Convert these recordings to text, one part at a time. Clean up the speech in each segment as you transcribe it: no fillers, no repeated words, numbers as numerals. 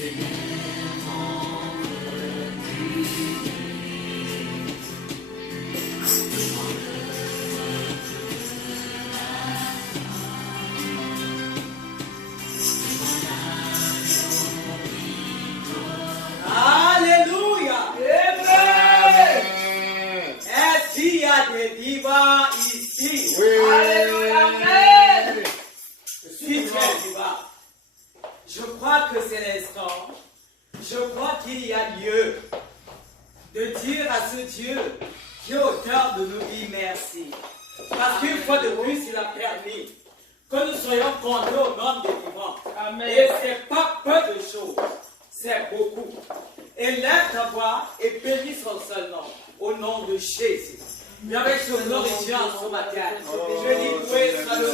Alléluia. Amen. Est-ce qu'il y a des vivants ici? Oui. Alléluia. Amen. Je suis très vivant. Je crois que c'est l'instant. Je crois qu'il y a lieu de dire à ce Dieu qui est auteur de nous dire merci. Parce qu'une fois de plus, il a permis que nous soyons comptés au nom des vivants. Amen. Et ce n'est pas peu de choses, c'est beaucoup. Et lève ta voix et bénis son seul nom, au nom de Jésus. J'avais ce glorifié en ce matin. Je dis oui, salut.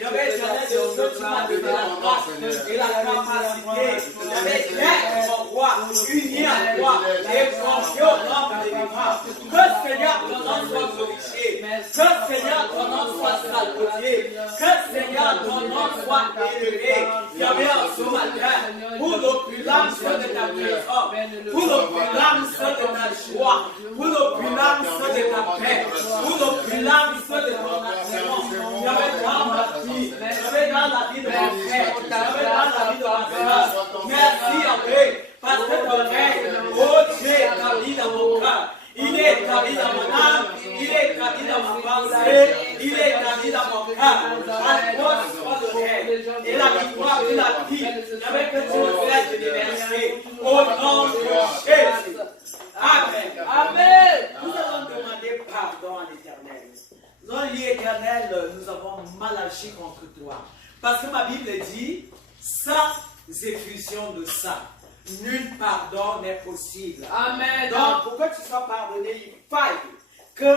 J'avais éternel de ce que tu m'as donné la grâce et la capacité. J'avais d'être mon roi, uni à toi et confié au nom des vivants. Que Seigneur ton nom soit glorifié. Que Seigneur ton nom soit salué. Que Seigneur ton nom soit élevé. J'avais en ce matin pour l'opulence de ta présence, pour l'opulence de ta joie, pour l'opulence de ta paix. Pour l'opulence de ton action, j'avais dans ma vie, j'avais dans la vie de mon frère, j'avais dans la vie de ma soeur. Merci Yahweh, parce que ton règne, oh Dieu, est établi dans mon cœur. Il est établi dans mon âme, il est établi dans ma pensée, il est établi dans mon cœur. À toi soit le règne et la victoire et la vie. J'avais que tu me fasses de déverser au nom de Jésus. Amen. Amen. Nous allons demander pardon à l'Éternel. Nous allons dire, Éternel, nous avons mal agi contre toi. Parce que ma Bible dit, sans effusion de sang, nul pardon n'est possible. Amen. Donc, pour que tu sois pardonné, il faille que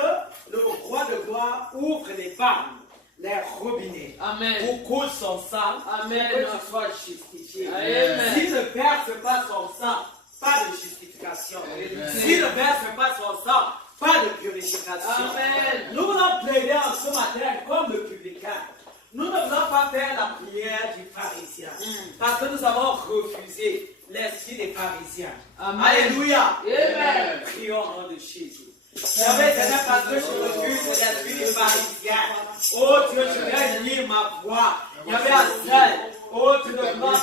le roi de gloire ouvre les vannes, les robinets, Amen, pour coule son sang, Amen, pour que tu sois justifié. Amen. S'il ne verse pas son sang, pas de justification. Amen. Si ne verse pas son sang, pas de purification. Amen. Nous voulons plaider en ce matin comme le publicain. Nous ne voulons pas faire la prière du pharisien. Parce que nous avons refusé l'esprit des pharisiens. Amen. Alléluia. Amen. Prions au nom de Jésus. J'avais déjà parce que je refuse l'esprit des pharisiens. Oh Dieu, je vais lire ma voix. Il y avait un seul. Oh, tu ne crois pas,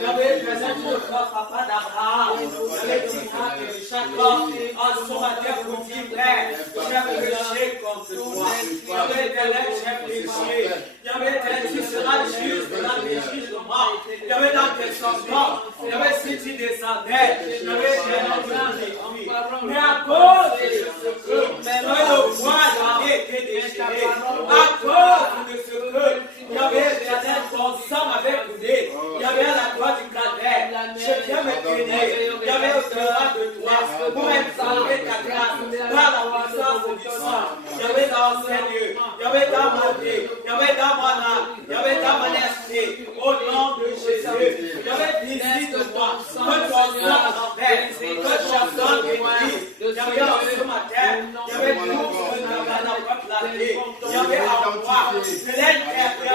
j'avais présent, tu ne crois papa d'Abraham, j'avais dit que chaque homme en son matin pour dire, Père, j'ai péché contre toi. J'avais éternel, j'ai péché. J'avais éternel, tu seras juste dans les jugements. J'avais dans tes sentiments, j'avais si tu descendais, j'avais éternel, l'écrit. Mais à cause de ce que le voile avait été déchiré, à cause de ce que il y avait éternel, ton sang avait coulé. Il y avait à la croix du calvaire. Je viens me bénir. Il y avait au-delà de toi pour exalter ta grâce par la puissance du sang. Il y avait dans Seigneur. Il y avait dans ma vie. Il y avait dans mon âme. Il y avait dans mon esprit. Au nom de Jésus. Il y avait visite de toi. Que ton sang renverse. Que ton sang bénisse. Il y avait en ce matin. Il y avait tout ce que tu avais dans votre planète. Il y avait en moi de l'intérieur.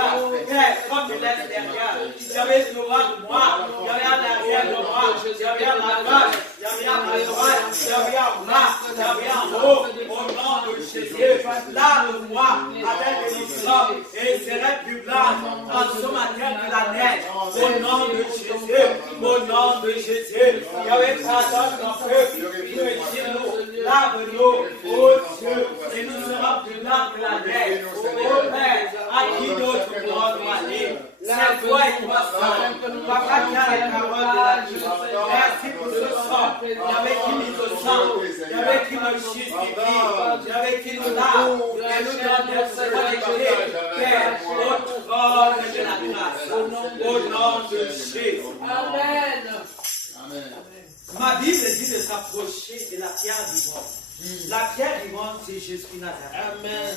Comme de l'extérieur, j'avais devant de moi, j'avais en arrière de moi, j'avais à ma gauche, j'avais à ma droite, j'avais en bas, j'avais en haut, au nom de Jésus. Lave-moi avec l'islam et il serait plus blanc en ce matin que la neige. Au nom de Jésus, au nom de Jésus, j'avais pardon ton peuple, purifie-nous, lave-nous, ô Dieu, et nous serons plus blancs que la neige. Ô Père, à qui d'autre pour aller? C'est toi et toi seul. Papa qui a les paroles de la vie. Merci pour ce sang. Il y avait qui mis au sang. Il y avait qui me justifie. Il y avait qui nous lave. Et nous donne d'être connectés. Père, au trône de la grâce. Au nom de Jésus. Amen. Amen. Ma Bible dit de s'approcher de la pierre vivante. La pierre vivante, c'est Jésus Nazareth. Amen.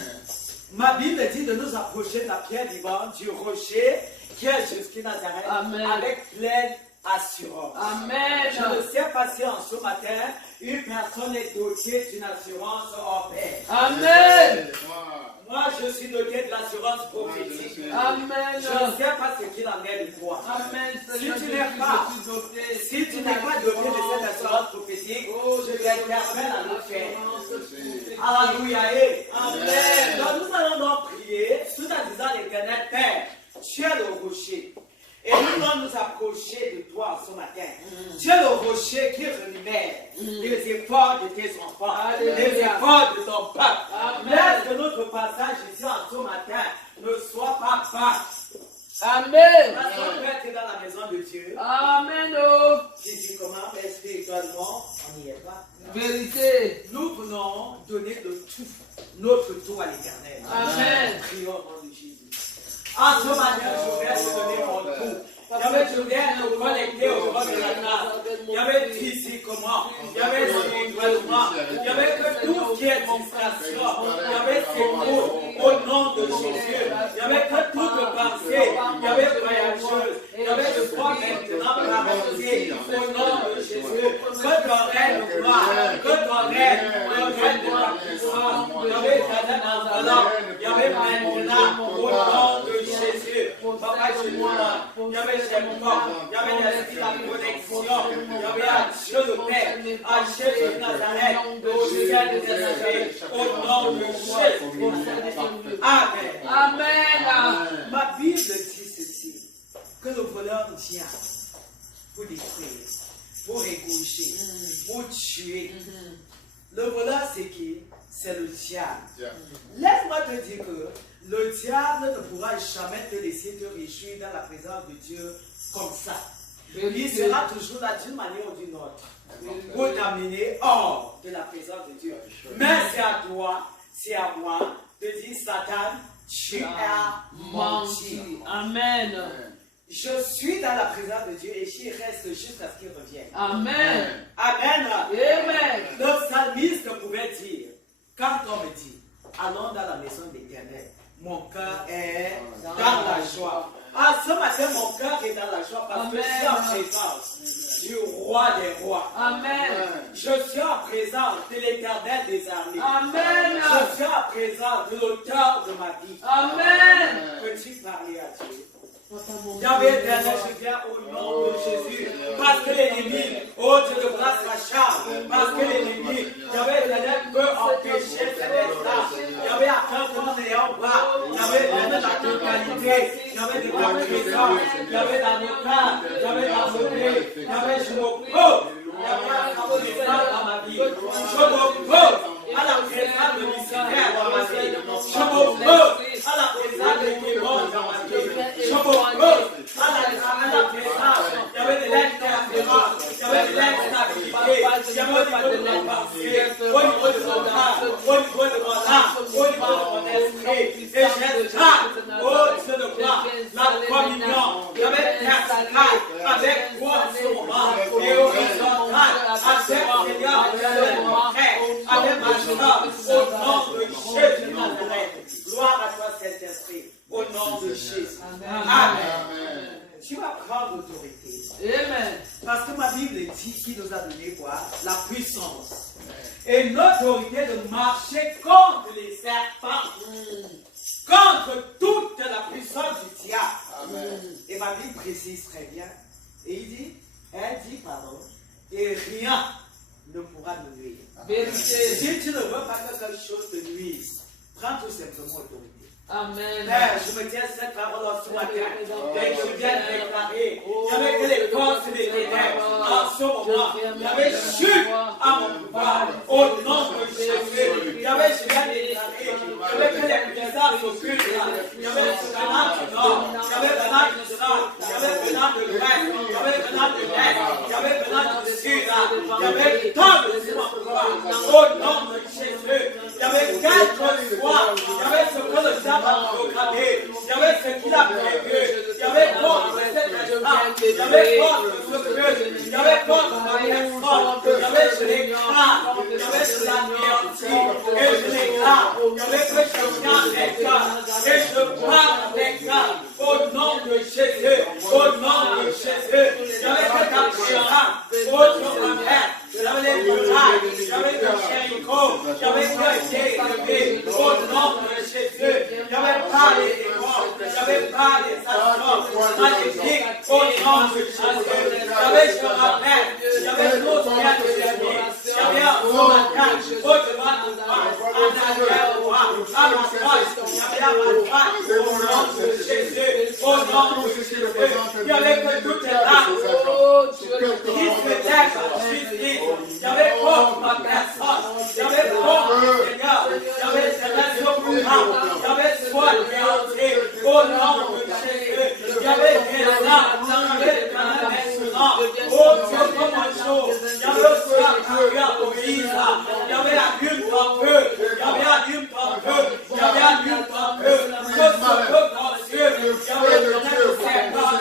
Ma Bible dit de nous approcher de la pierre vivante, du rocher qui est Jésus Nazareth, Amen, avec pleine assurance. Amen. Je ne sais pas si en ce matin, une personne est dotée d'une assurance hors pair. Amen. Moi, je suis doté de l'assurance prophétique. Amen. Je ne sais pas ce qu'il en est de toi. Amen. Si tu n'es pas Si tu n'es pas doté de cette assurance prophétique, je t'interpelle à le faire. Alléluia. Amen. Donc nous allons donc prier tout en disant l'Éternel Père, tu es le rocher. Et nous allons nous approcher de toi ce matin. Tu es le rocher qui remet les efforts de tes enfants, les efforts de ton peuple. Laisse que notre passage ici en ce matin ne soit pas bas. Amen. Parce qu'on peut être dans la maison de Dieu. Amen. Physiquement, mais spirituellement, on n'y est pas. Vérité. Nous venons donner le tout, notre tout à l'Éternel. Amen. Prions au nom de Jésus. En ce matin, je vais te donner mon tout. Je viens me connecter au roi de la grâce. Il y avait physiquement, il y avait spirituellement, il y avait que tout ce qui est distraction. Il y avait secours au nom de Jésus. Il y avait que toute pensée. Il y avait voyageuse. Il y avait le foi maintenant paralysé au nom de Jésus. Que ton règne de gloire, que ton règne, le règne de la puissance. Il y avait éternel enveloppe. Il y avait maintenant au nom de Jésus. Papa, je vois, il y avait il y avait l'esprit de la connexion, il y avait un Dieu de paix, un Dieu de Nazareth, au ciel de Nazareth, au nom de Jésus. Amen. Amen. Ma Bible dit ceci, que le voleur vient pour détruire, pour égorger, pour tuer. Le voleur, c'est qui? C'est le diable. Laisse-moi te dire que le diable ne pourra jamais te laisser te réjouir dans la présence de Dieu comme ça. Il sera toujours là d'une manière ou d'une autre pour t'amener hors de la présence de Dieu. Mais c'est à toi, c'est à moi de dire Satan, tu as menti. Amen. Je suis dans la présence de Dieu et j'y reste jusqu'à ce qu'il revienne. Amen. Amen. Amen. Le psalmiste pouvait dire, quand on me dit, allons dans la maison de l'Éternel, mon cœur est dans la joie. Ah, ce matin, mon cœur est dans la joie parce que je suis en présence du roi des rois. Amen. Je suis en présence de l'Éternel des armées. Amen. Je suis en présence de l'auteur de ma vie. Amen. Peux-tu parler à Dieu? Yahvé éternel, je viens au nom de Jésus. Parce que l'ennemi, oh Dieu de grâce, s'acharne. Parce que l'ennemi, Yahvé éternel, peut empêcher cet instant. Yahvé attend que nous n'ayons pas. Yahvé éternel, la totalité. Yahvé de ta présence. Yahvé dans nos cœurs. Yahvé dans nos vies. Yahvé, je m'oppose. Yahvé à la présence dans ma vie. Je m'oppose à la présence de l'Israël dans ma vie. Je m'oppose à la présence des démons dans ma vie. Je m'oppose à la présence. Il y avait de l'interférence, il y avait de l'instabilité, il y avait au niveau de mon pensée, au niveau de mon âme, au niveau de mon âme, au niveau de mon esprit. Et j'installe, oh Dieu de gloire, la communion. Il y avait vertical avec toi en ce moment. Et horizontal avec Seigneur, avec ma soeur, au nom de Jésus de Nazareth. Gloire à toi, Saint-Esprit, au nom de Jésus. Amen. Tu vas prendre l'autorité. Amen. Parce que ma Bible dit qu'il nous a donné quoi? La puissance. Et l'autorité de marcher contre les serpents. Contre toute la puissance du diable. Amen. Et ma Bible précise très bien. Et elle dit, pardon, et rien ne pourra nous nuire. Vérité. Si tu ne veux pas que quelque chose te nuise, prends tout simplement l'autorité. Amen. Père, je me tiens cette parole en ce matin. Et je viens de déclarer. Il y avait que les forces des ténèbres en ce moment. Il y avait chute à mon pouvoir. Au nom de Jésus. Il y avait, je viens de déclarer. Il y avait que les puissances occultes. Il y avait ce venant du nord. Il y avait venant du centre. Il y avait venant de l'ouest. Il y avait venant de l'est. Il y avait venant du sud. Il y avait tant de pouvoir. Au nom de Jésus. Il y avait quelque soit. Il y avait ce que le diable a proclamé. Il y avait ce qu'il a prévu. Il y avait contre cet instant. Il y avait contre ce que. Il y avait contre ma personne. Il y avait je l'écrase. Il y avait je l'anéantis. Et je l'écrase. Il y avait que je viens avec toi. Et je parle avec toi. Au nom de Jésus. Au nom de Jésus. Il y avait que ta présence. Au Dieu ma mère. Il y avait les murailles. Il y avait le Jéricho. Il y avait que j'ai élevé. Au nom de Jésus. Il n'y avait pas les démons, il n'y avait pas les assassins maléfiques au nom de Jésus. Il y avait, je me rappelle, il y avait une autre mère de dernier. Il y avait un son matin, au-devant de moi, en arrière de moi, à ma droite, il y avait à ma droite, au nom de Jésus, au nom de Jésus. Il y avait que tout est là. Qui se lève en justice. Il y avait contre ma personne. Il y avait contre le Seigneur. Il y avait Céleste Courant. Il y avait soin garanti. Au nom de Jésus. Il y avait des âmes. Il y avait des maintenant. Oh Dieu, comme un jour. Il y avait aussi un Moïse. Il y avait la lune dans feu. Il y avait la lune dans feu. Il y avait la lune dans feu. Que ce feu dans Dieu. Il y avait le serpent.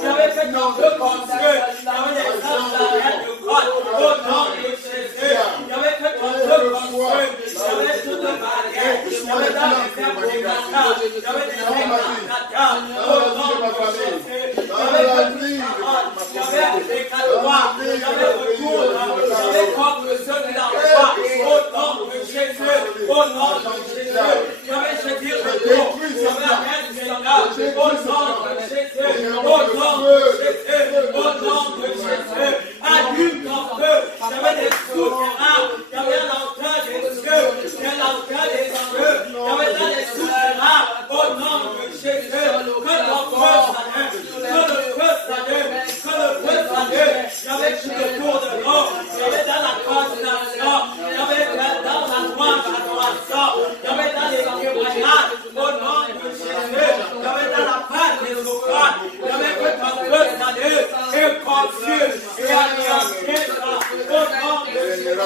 Il y avait fait un feu comme Dieu. Il y avait des anges d'arrêt de God. Au nom de Jésus. Il y avait fait un feu comme Dieu. Il y avait toute la barrière. Il y avait dans les herbes de Gata. Il y avait des herbes de Gata. Au nom de Jésus. Il y avait fait toute la parole. Il y avait des calois. Il y avait retour. Il y avait contre ceux de la foi. Au nom de Jésus. Au nom de Jésus. Il y avait Jésus retour. Il y avait la reine de Seigneur. Au nom de Jésus. Au nom de Jésus. Au nom de Jésus. Allume ton feu. Il y avait des souterrains. Il y avait l'entrée des cieux. Il y avait l'entrée des cieux. Il y avait dans les souterrains. Au nom de Jésus. Que ton feu s'allume. Que le feu s'allume. Que le feu s'allume. Il y avait tout autour de l'eau. Il y avait dans la coordination. Il y avait dans la louange adoration. Il y avait dans les témoignages. Au nom de Jésus. Il y avait dans la pâte des offrandes. Il y avait que ton feu s'allume. Et consume. Et anéantir ça. Au nom de Jésus.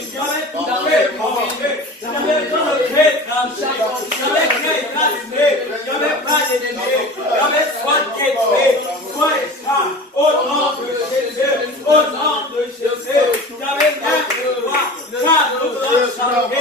Il y avait tout fait manger. Il y avait tout le gré tranché. Il y avait gré allumé. Il n'y avait pas d'ennemi. Il y avait soit détruit, soit éteint. Au nom de Jésus. Au nom de Jésus. Il y avait même le roi. Car nous l'avons chanté.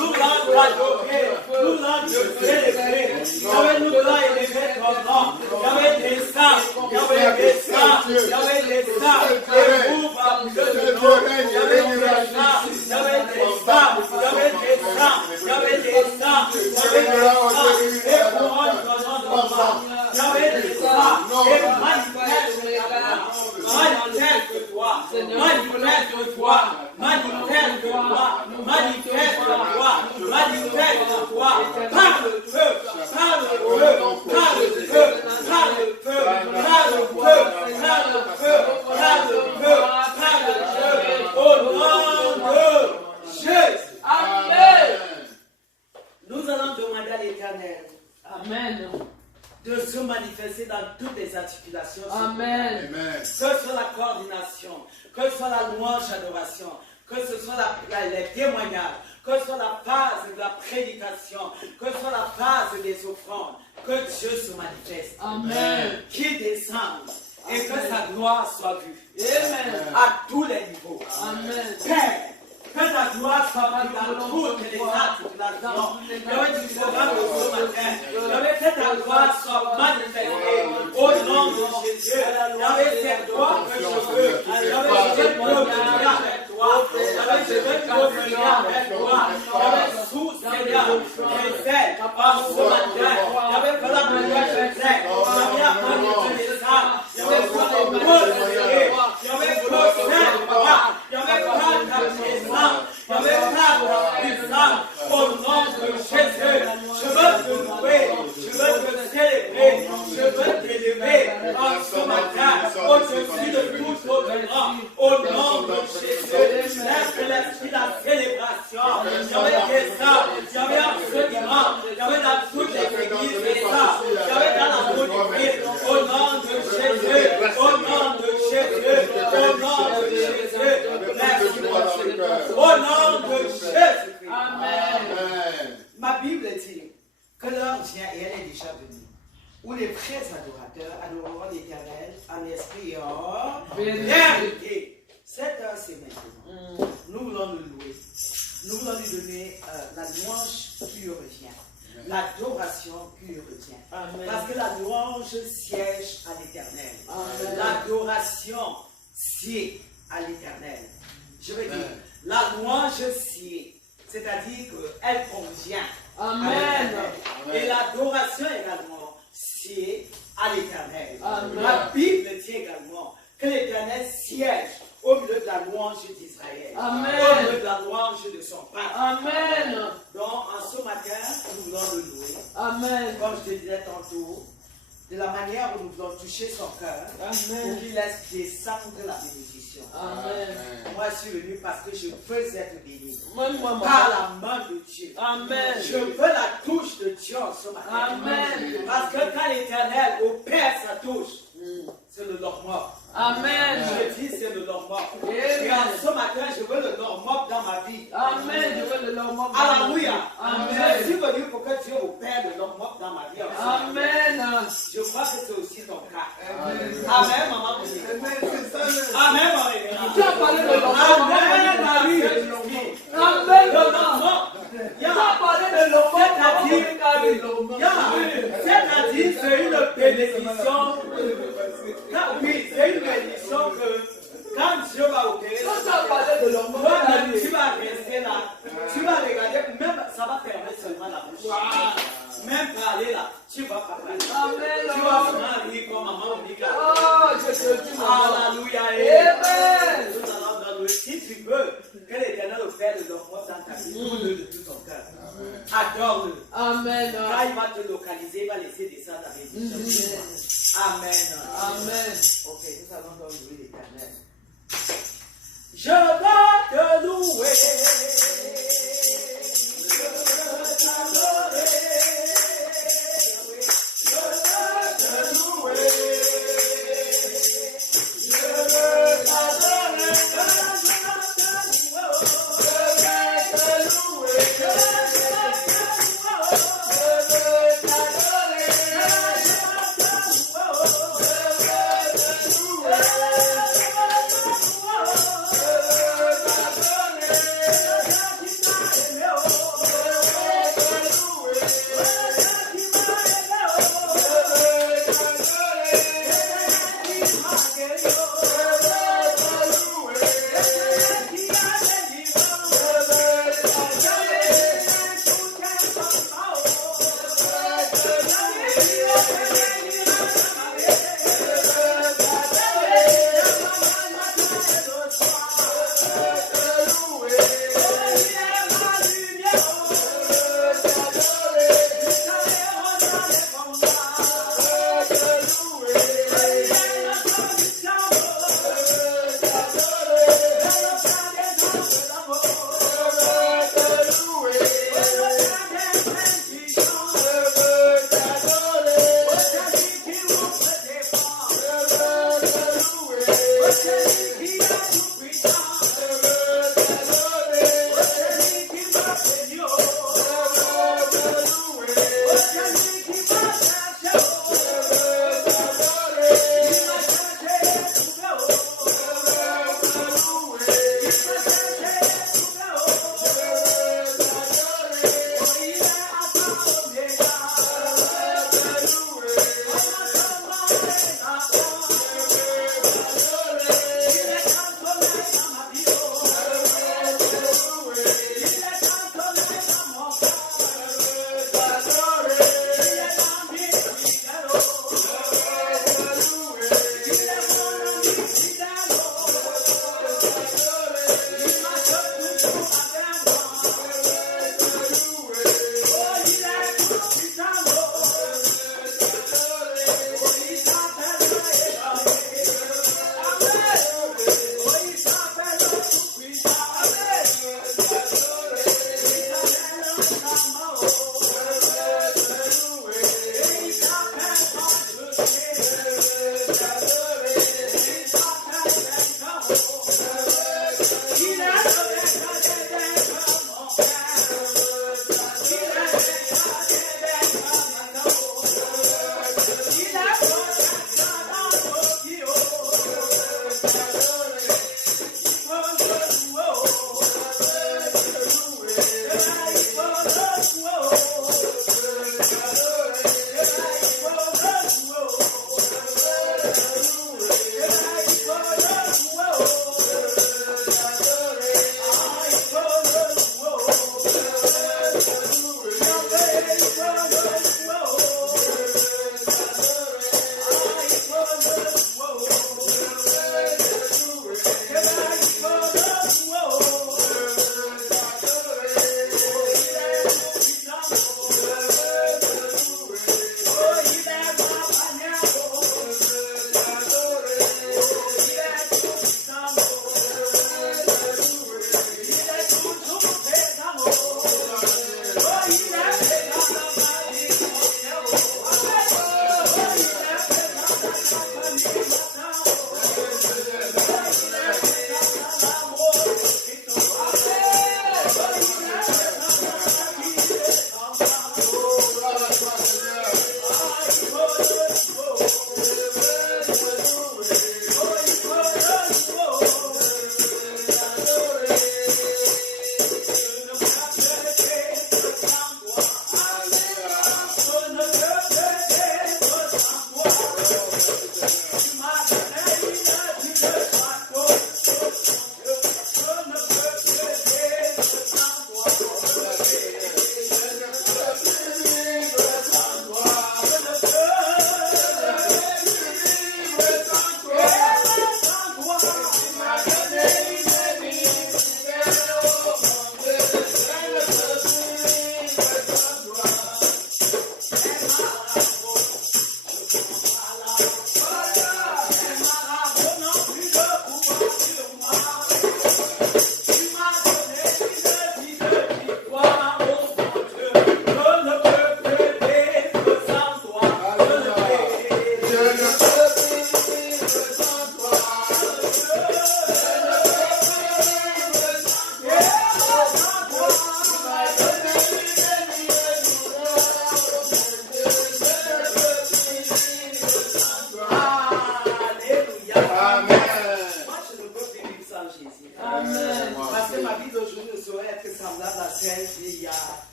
Nous l'avons adoré. Nous l'avons célébré. Il y avait nous l'avons élevé ton nom. Il y avait des saints. Il y avait des saints. Il y avait des saints. Et vous, parmi eux de nous. Il y avait des saints. Il y avait des saints. Il y avait des saints. Il y avait des saints. Il y avait des saints. Et couronne ton nom de roi. Il y avait des saints. Et manifeste-toi. Manifeste-toi. Manifeste-toi. Manifeste-toi. Manifeste-toi. Manifeste-toi. Par le feu. Par le feu. Par le feu. Par le feu. Par le feu. Par le feu. Par le feu. Par le feu. Au nom de Jésus. Amen. Nous allons demander à l'Éternel. Amen. De se manifester dans toutes les articulations. Amen. Que ce soit la coordination, que ce soit la louange, adoration, que ce soit les témoignages, que ce soit la phase de la prédication, que ce soit la phase des offrandes, que Dieu se manifeste. Amen. Qu'il descende et que sa gloire soit vue. Amen. À tous les niveaux. Amen. Père, que ta gloire soit vue dans toutes les articulations. Il y avait du programme de ce matin. Il y avait que ta gloire soit manifestée au nom de Jésus. Il y avait cette gloire que je veux. Il y avait cette gloire que je veux avec toi. Il y avait cette gloire que je veux avec toi. Il y avait sous Seigneur les ailes par ce matin. Il y avait que la prière de l'air. Il y avait la prière de l'État. Il y avait que les mots de Dieu. Il y avait que le Saint-Roi. Il y avait pas ta présence. Il y avait pas ta puissance. Au nom de Jésus, je veux te louer. Je veux te célébrer. Je veux t'élever en ce matin au-dessus de tout autre nom. Au nom de Jésus, laisse l'esprit la célébration. Il y avait des saints. Il y avait un feu dimanche. Il y avait dans toutes les églises des saints. Il y avait dans la route du Christ. Au nom de Jésus. Au nom de Jésus. Au nom de Jésus. Merci mon Dieu. Au nom de Jésus. Amen. Ma Bible dit que l'heure vient et elle est déjà venue, où les vrais adorateurs adoreront l'Éternel en esprit et en vérité. Cette heure, c'est maintenant. Nous voulons le louer. Nous voulons lui donner la louange qui lui revient. L'adoration qui lui revient. Amen. Parce que la louange siège à l'Éternel. L'adoration sied à l'Éternel. Je veux dire, la louange sied. C'est-à-dire qu'elle convient. Amen. Et l'adoration également, c'est à l'Éternel. La Bible dit également Que l'Éternel siège au milieu de la louange d'Israël. Amen. Au milieu de la louange de son peuple. Amen. Donc, en ce matin, nous voulons le louer. Amen. Comme je te disais tantôt, de la manière où nous voulons toucher son cœur, Amen. pour qu'il laisse descendre la bénédiction. Amen. Moi, je suis venu parce que je veux être béni. Maman. Par la main de Dieu. Amen. Je veux la touche de Dieu en ce matin. Amen. Parce que quand l'Éternel opère sa touche, c'est le normop. Amen. Je dis c'est le normop. Amen. Et en ce matin, je veux le normop dans ma vie. Amen. Je veux le normop. Alléluia. Amen. Je suis venu pour que Dieu opère le normop dans ma vie. En ce matin. Amen. Je crois que c'est aussi ton cas. Amen. Amen, maman. Amen, maman. Tu as parlé de l'homme. Amen, Marie. Amen. Le normop. Tu as parlé de l'homme. C'est-à-dire, c'est une bénédiction. Oui, c'est une bénédiction que quand Dieu va opérer, Tu as parlé de l'homme. toi-même, tu vas rester là, tu vas regarder, même ça va fermer seulement la bouche. Même parler là, tu vas pas parler. Amen. Tu vas vraiment rire comme maman dit là. Oh, je te dis, maman. Alléluia. Amen. Nous allons dans le, si tu veux que l'Éternel opère le normop dans ta vie, loue-le de tout ton cœur. Adore-le. Amen. Quand il va te localiser, il va laisser descendre ta bénédiction. Amen. Amen. Ok, nous allons donc louer l'Éternel. Je veux te louer. Je veux t'adorer. Je veux te louer. Je veux t'adorer.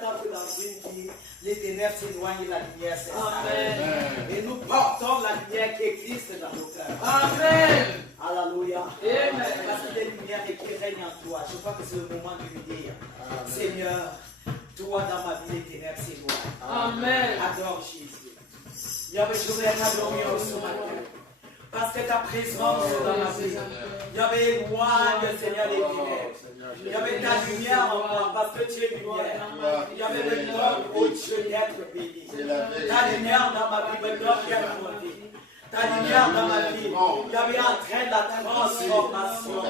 quand dans une vie, les ténèbres s'éloignent et la lumière s'installe. Amen. Et nous portons la lumière qui est Christ dans nos cœurs. Amen. Alléluia. Amen. Parce que les lumières qui règnent en toi, je crois que c'est le moment de lui dire, Seigneur, toi dans ma vie, les ténèbres s'éloignent. Amen. Adore Jésus. Je voudrais t'adorer ce matin. Parce que ta présence est dans ma vie. Éloigne, Seigneur, les ténèbres. Ta lumière en moi, parce que tu es lumière. Le don au Dieu d'être béni. Ta lumière dans ma vie me donne d'être monté. Ta lumière dans ma vie, entraîne la transformation.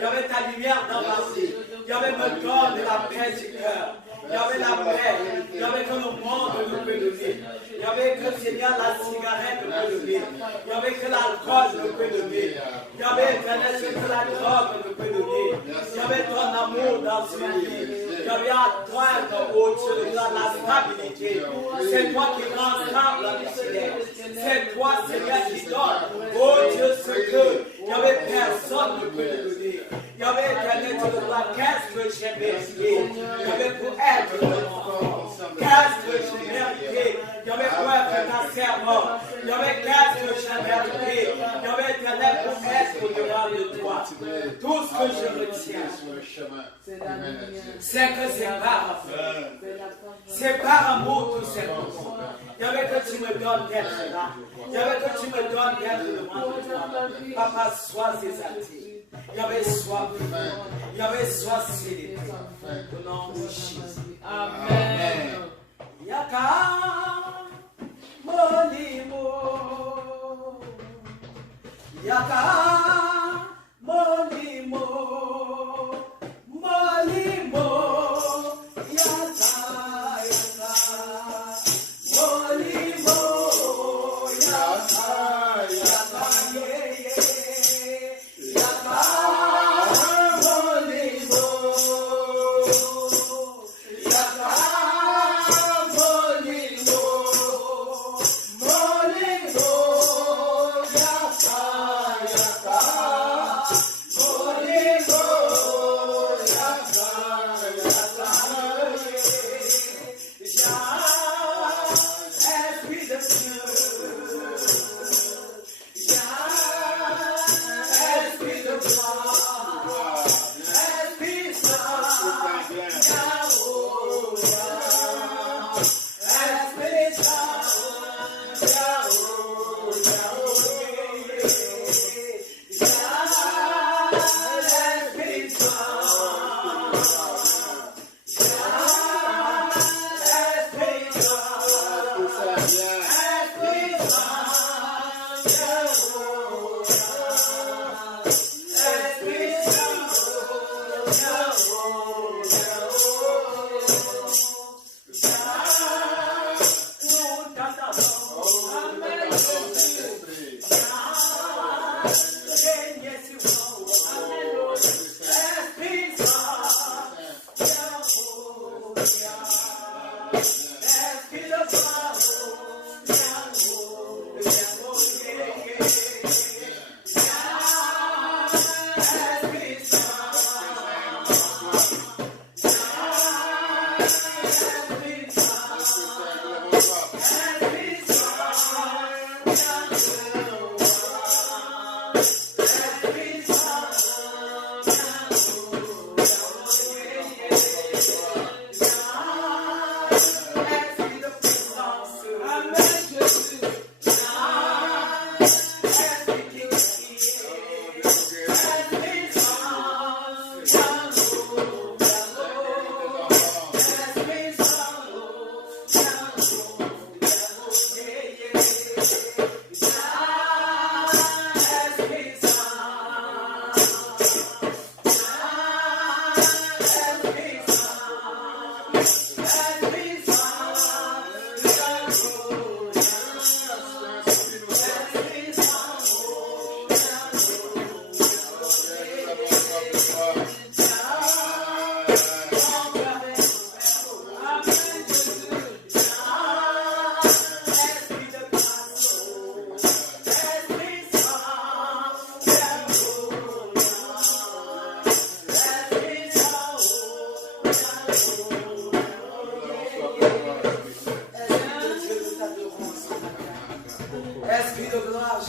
Ta lumière dans ma vie, me donne la paix du cœur. La paix, que le monde nous peut donner. Que Seigneur, la cigarette nous peut donner. Que l'alcool nous peut donner. Que la drogue nous peut donner. Ton amour dans une vie. Toi, oh Dieu, la stabilité. C'est toi qui rends stable la vie. C'est toi, Seigneur, qui donne. Oh Dieu, ce que personne ne peut te donner. Qu'est-ce que j'ai mérité? Pour être ton enfant. Qu'est-ce que j'ai mérité? Pour être ta servante. Qu'est-ce que j'ai mérité? Pour être devant de toi. Tout ce que je retiens, c'est que c'est par amour. C'est par amour tout simplement. Que tu me donnes d'être là. Que tu me donnes d'être devant de toi. Papa, sois exalté. Sois célébré. Au nom de Jésus. Amen. Yaka molimo. Yaka molimo. Molimo. Yaka. Molimo. Yaka.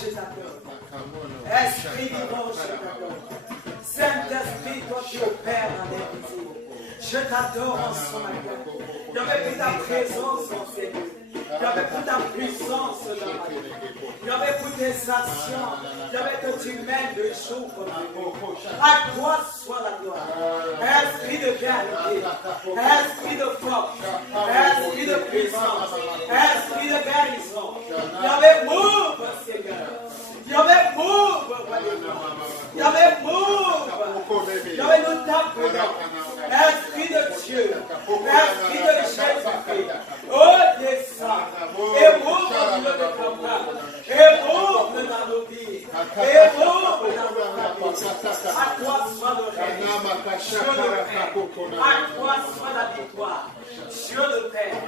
je t'adore. Esprit vivant, je t'adore. Saint-Esprit, toi qui opères dans les vies. Je t'adore en ce matin. Il y avait plus ta présence, mon Seigneur. Il y avait pour ta puissance dans ma vie. Il y avait pour tes actions. Il y avait que tu mènes de jour comme de nuit. À toi soit la gloire. Esprit de vérité. Esprit de force. Esprit de puissance. Esprit de guérison. Il y avait move, Seigneur. Il y avait move, il y avait move. Il y avait nous t'appelant. Esprit de Dieu. Esprit de Jésus-Christ. Oh, descends. Et move dans notre travail. Et move dans nos vies. Et move dans nos familles. À toi soit le règne. Dieu le Père. À toi soit la victoire. Dieu le Père.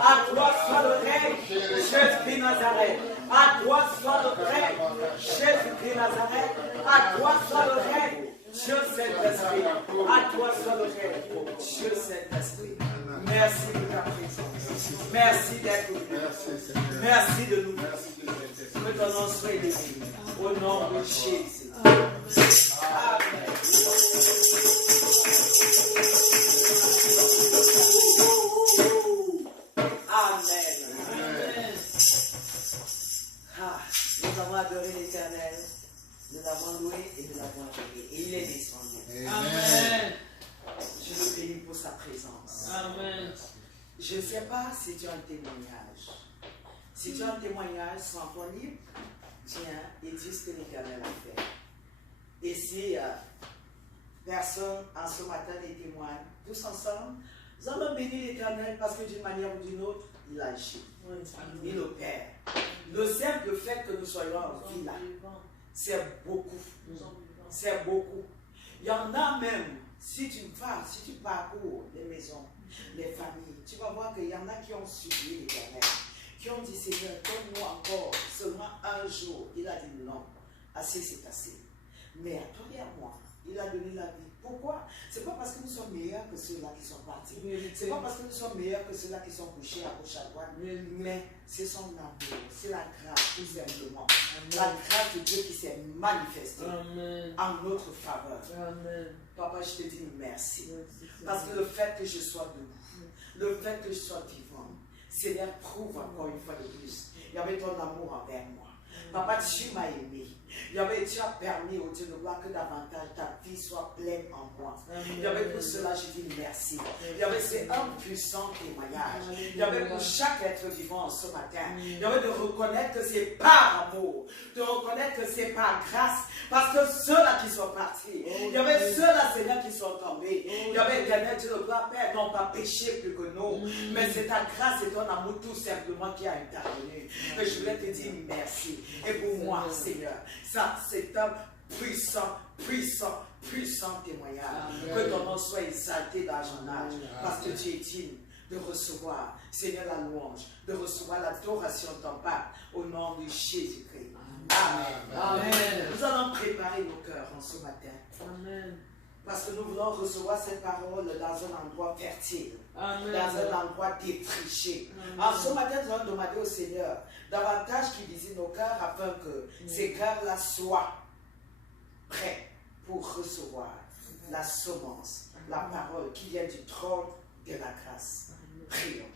À toi soit le règne. Jésus Nazareth. À toi soit le règne. Jésus Nazareth. À toi soit le règne. Dieu Saint-Esprit. À toi soit le règne. Dieu Saint-Esprit. Merci de ta présence. Merci d'être nous. Merci de nous. Que ton nom soit élevé. Au nom de Jésus. Amen. Amen. Ah, nous avons adoré l'Éternel. Nous l'avons loué et nous l'avons adoré. Et il est descendu. Amen. Je le bénis pour sa présence. Amen. Je ne sais pas si tu as un témoignage. Si tu as un témoignage, sois libre, viens et dis ce que l'Éternel a fait. Et si personne en ce matin les témoigne, tous ensemble, nous allons bénir l'Éternel parce que d'une manière ou d'une autre, il agit. Il opère. Le simple fait que nous soyons en vie là, c'est beaucoup. C'est beaucoup. Il y en a même, si tu parcours les maisons, les familles, tu vas voir qu'il y en a qui ont supplié l'Éternel, qui ont dit Seigneur, donne-nous encore seulement un jour. Il a dit non, assez c'est assez. Mais à toi et à moi, il a donné la vie. Pourquoi? C'est pas parce que nous sommes meilleurs que ceux-là qui sont partis. C'est pas parce que nous sommes meilleurs que ceux-là qui sont couchés à gauche à droite. Mais c'est son amour, c'est la grâce tout simplement. La grâce de Dieu qui s'est manifestée en notre faveur. Amen. Papa, je te dis merci. Parce que le fait que je sois debout, le fait que je sois vivant, Seigneur, prouve encore une fois de plus. Il y avait ton amour envers moi. Papa, tu m'as aimé. Tu as permis au Dieu de voir que davantage ta vie soit pleine en moi. Il y avait pour cela, je dis merci. Il y avait c'est un puissant témoignage. Il y avait pour chaque être vivant ce matin. Il y avait de reconnaître que c'est par amour, de reconnaître que c'est par grâce. Parce que ceux-là qui sont partis, il y avait ceux-là, Seigneur, qui sont tombés. Il y avait éternel Dieu de gloire, Père, n'ont pas péché plus que nous. Mais c'est ta grâce et ton amour tout simplement qui a intervenu. Et je voulais te dire merci. Et pour moi, Seigneur, ça c'est un puissant témoignage. Que ton nom soit exalté dans ton âge. Parce que tu es digne de recevoir, Seigneur, la louange, de recevoir l'adoration de ton Père au nom de Jésus-Christ. Amen. Amen. Nous allons préparer nos cœurs en ce matin. Amen. Parce que nous voulons recevoir cette parole dans un endroit fertile. Amen. Dans un endroit défriché. En ce matin, nous allons demander au Seigneur davantage qu'il visite nos cœurs afin que ces cœurs-là soient prêts pour recevoir la semence, la parole qui vient du trône de la grâce. Prions.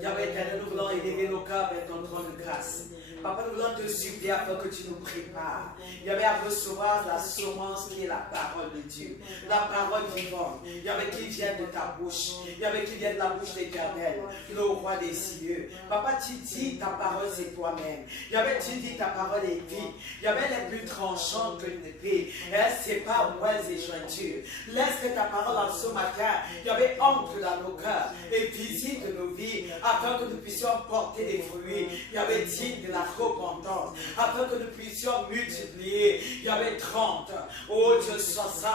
Yahweh éternel, nous voulons élever nos cœurs vers ton trône de grâce. Papa, nous voulons te supplier afin que tu nous prépares. Yahweh, à recevoir la semence qui est la parole de Dieu. La parole vivante. Yahweh, qui vient de ta bouche. Yahweh, qui vient de la bouche d'Éternel, le roi des cieux. Papa, tu dis ta parole, c'est toi-même. Yahweh, tu dis ta parole est vie. Yahweh, elle est plus tranchante que une épée. Elle sépare moelles et jointures. Laisse que ta parole en ce matin, Yahweh, entre dans nos cœurs et visite nos vies afin que nous puissions porter des fruits. Yahweh, digne de la repentance, afin que nous puissions multiplier. Il y avait 30, oh Dieu 60,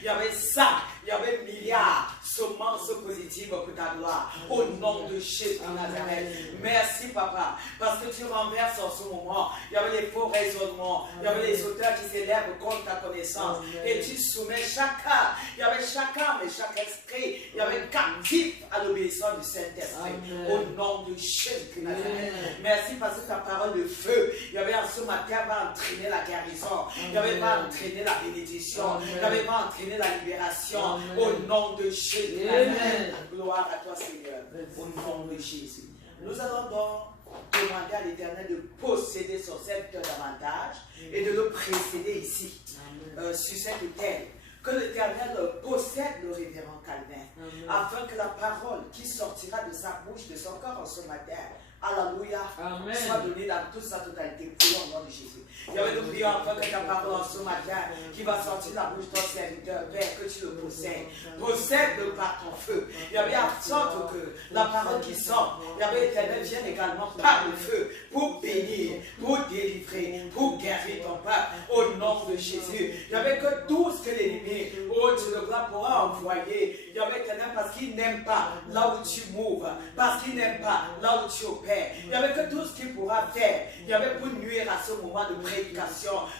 il y avait 100, il y avait milliards semences positives pour ta gloire. Au nom de Jésus Nazareth. Merci Papa, parce que tu renverses en ce moment. Il y avait les faux raisonnements, il y avait les auteurs qui s'élèvent contre ta connaissance. Et tu soumets chacun, il y avait chacun, mais chaque esprit, il y avait captif à l'obéissance du Saint-Esprit. Au nom de Jésus de Nazareth. Merci parce que ta parole de feu, il y avait en ce matin, va entraîner la guérison. Il y avait va entraîner la bénédiction. Il y avait va entraîner la libération. Au nom de Jésus de Nazareth. Gloire à toi, Seigneur. Au nom de Jésus. Nous allons donc demander à l'Éternel de posséder son serviteur davantage et de le précéder ici, sur cette terre. Que l'Éternel possède le révérend Calvin, afin que la parole qui sortira de sa bouche, de son corps en ce matin, alléluia, soit donnée dans toute sa totalité. Prions au nom de Jésus. Il y avait de prier afin que ta parole en ce matin, qui va sortir de la bouche de ton serviteur, Père, que tu le possèdes. Possède-le par ton feu. Il y avait en sorte que la parole qui sort, il y avait l'Éternel vienne également par le feu, pour bénir, pour délivrer, pour guérir ton peuple, au nom de Jésus. Il y avait que tout ce que l'ennemi, oh Dieu de gloire, pourra envoyer. Il y avait l'Éternel parce qu'il n'aime pas là où tu m'ouvres, parce qu'il n'aime pas là où tu opères. Il n'y avait que tout ce qu'il pourra faire. Il y avait pour nuire à ce moment de prédication.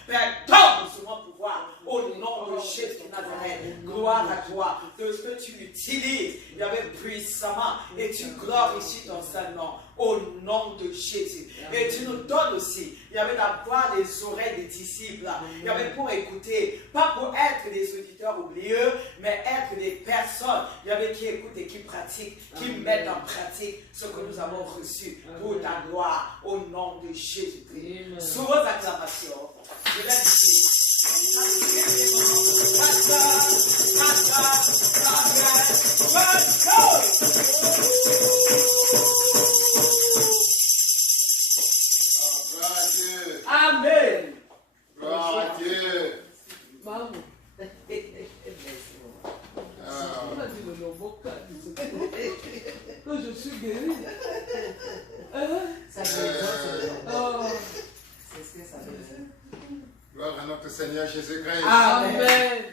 Père, donne ce mon pouvoir au nom de Jésus de Nazareth. Gloire à toi de ce que tu utilises. Il y avait puissamment et tu glorifies ton seul nom au nom de Jésus. Et tu nous donnes aussi, il y avait d'avoir les oreilles des disciples. Il y avait pour écouter, pas pour être des auditeurs oublieux, mais être des personnes. Il y avait qui écoutent et qui pratiquent, qui mettent en pratique ce que nous avons reçu pour ta gloire au nom de Jésus-Christ. Sous vos acclamations, je vais dire. Amen. Gloire à Dieu. Maman. On a dit le nom vocal. Que je suis guéri. Ça veut dire, c'est ce que ça veut dire. Gloire à notre Seigneur Jésus-Christ. Amen.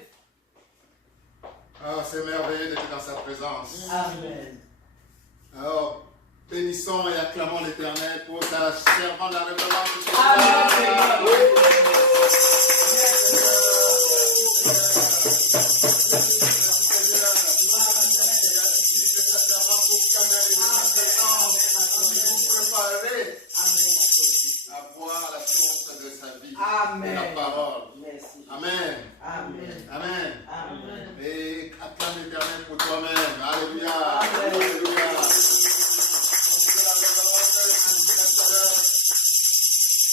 Ah, c'est merveilleux d'être dans sa présence. Amen. Alors, bénissons et acclamons l'Éternel pour sa servante la révérence. Amen. À voir la source de sa vie. Amen. Et la parole. Merci. Amen. Amen. Amen. Amen. Et acclame l'Éternel pour toi-même. Alléluia. Amen. Alléluia.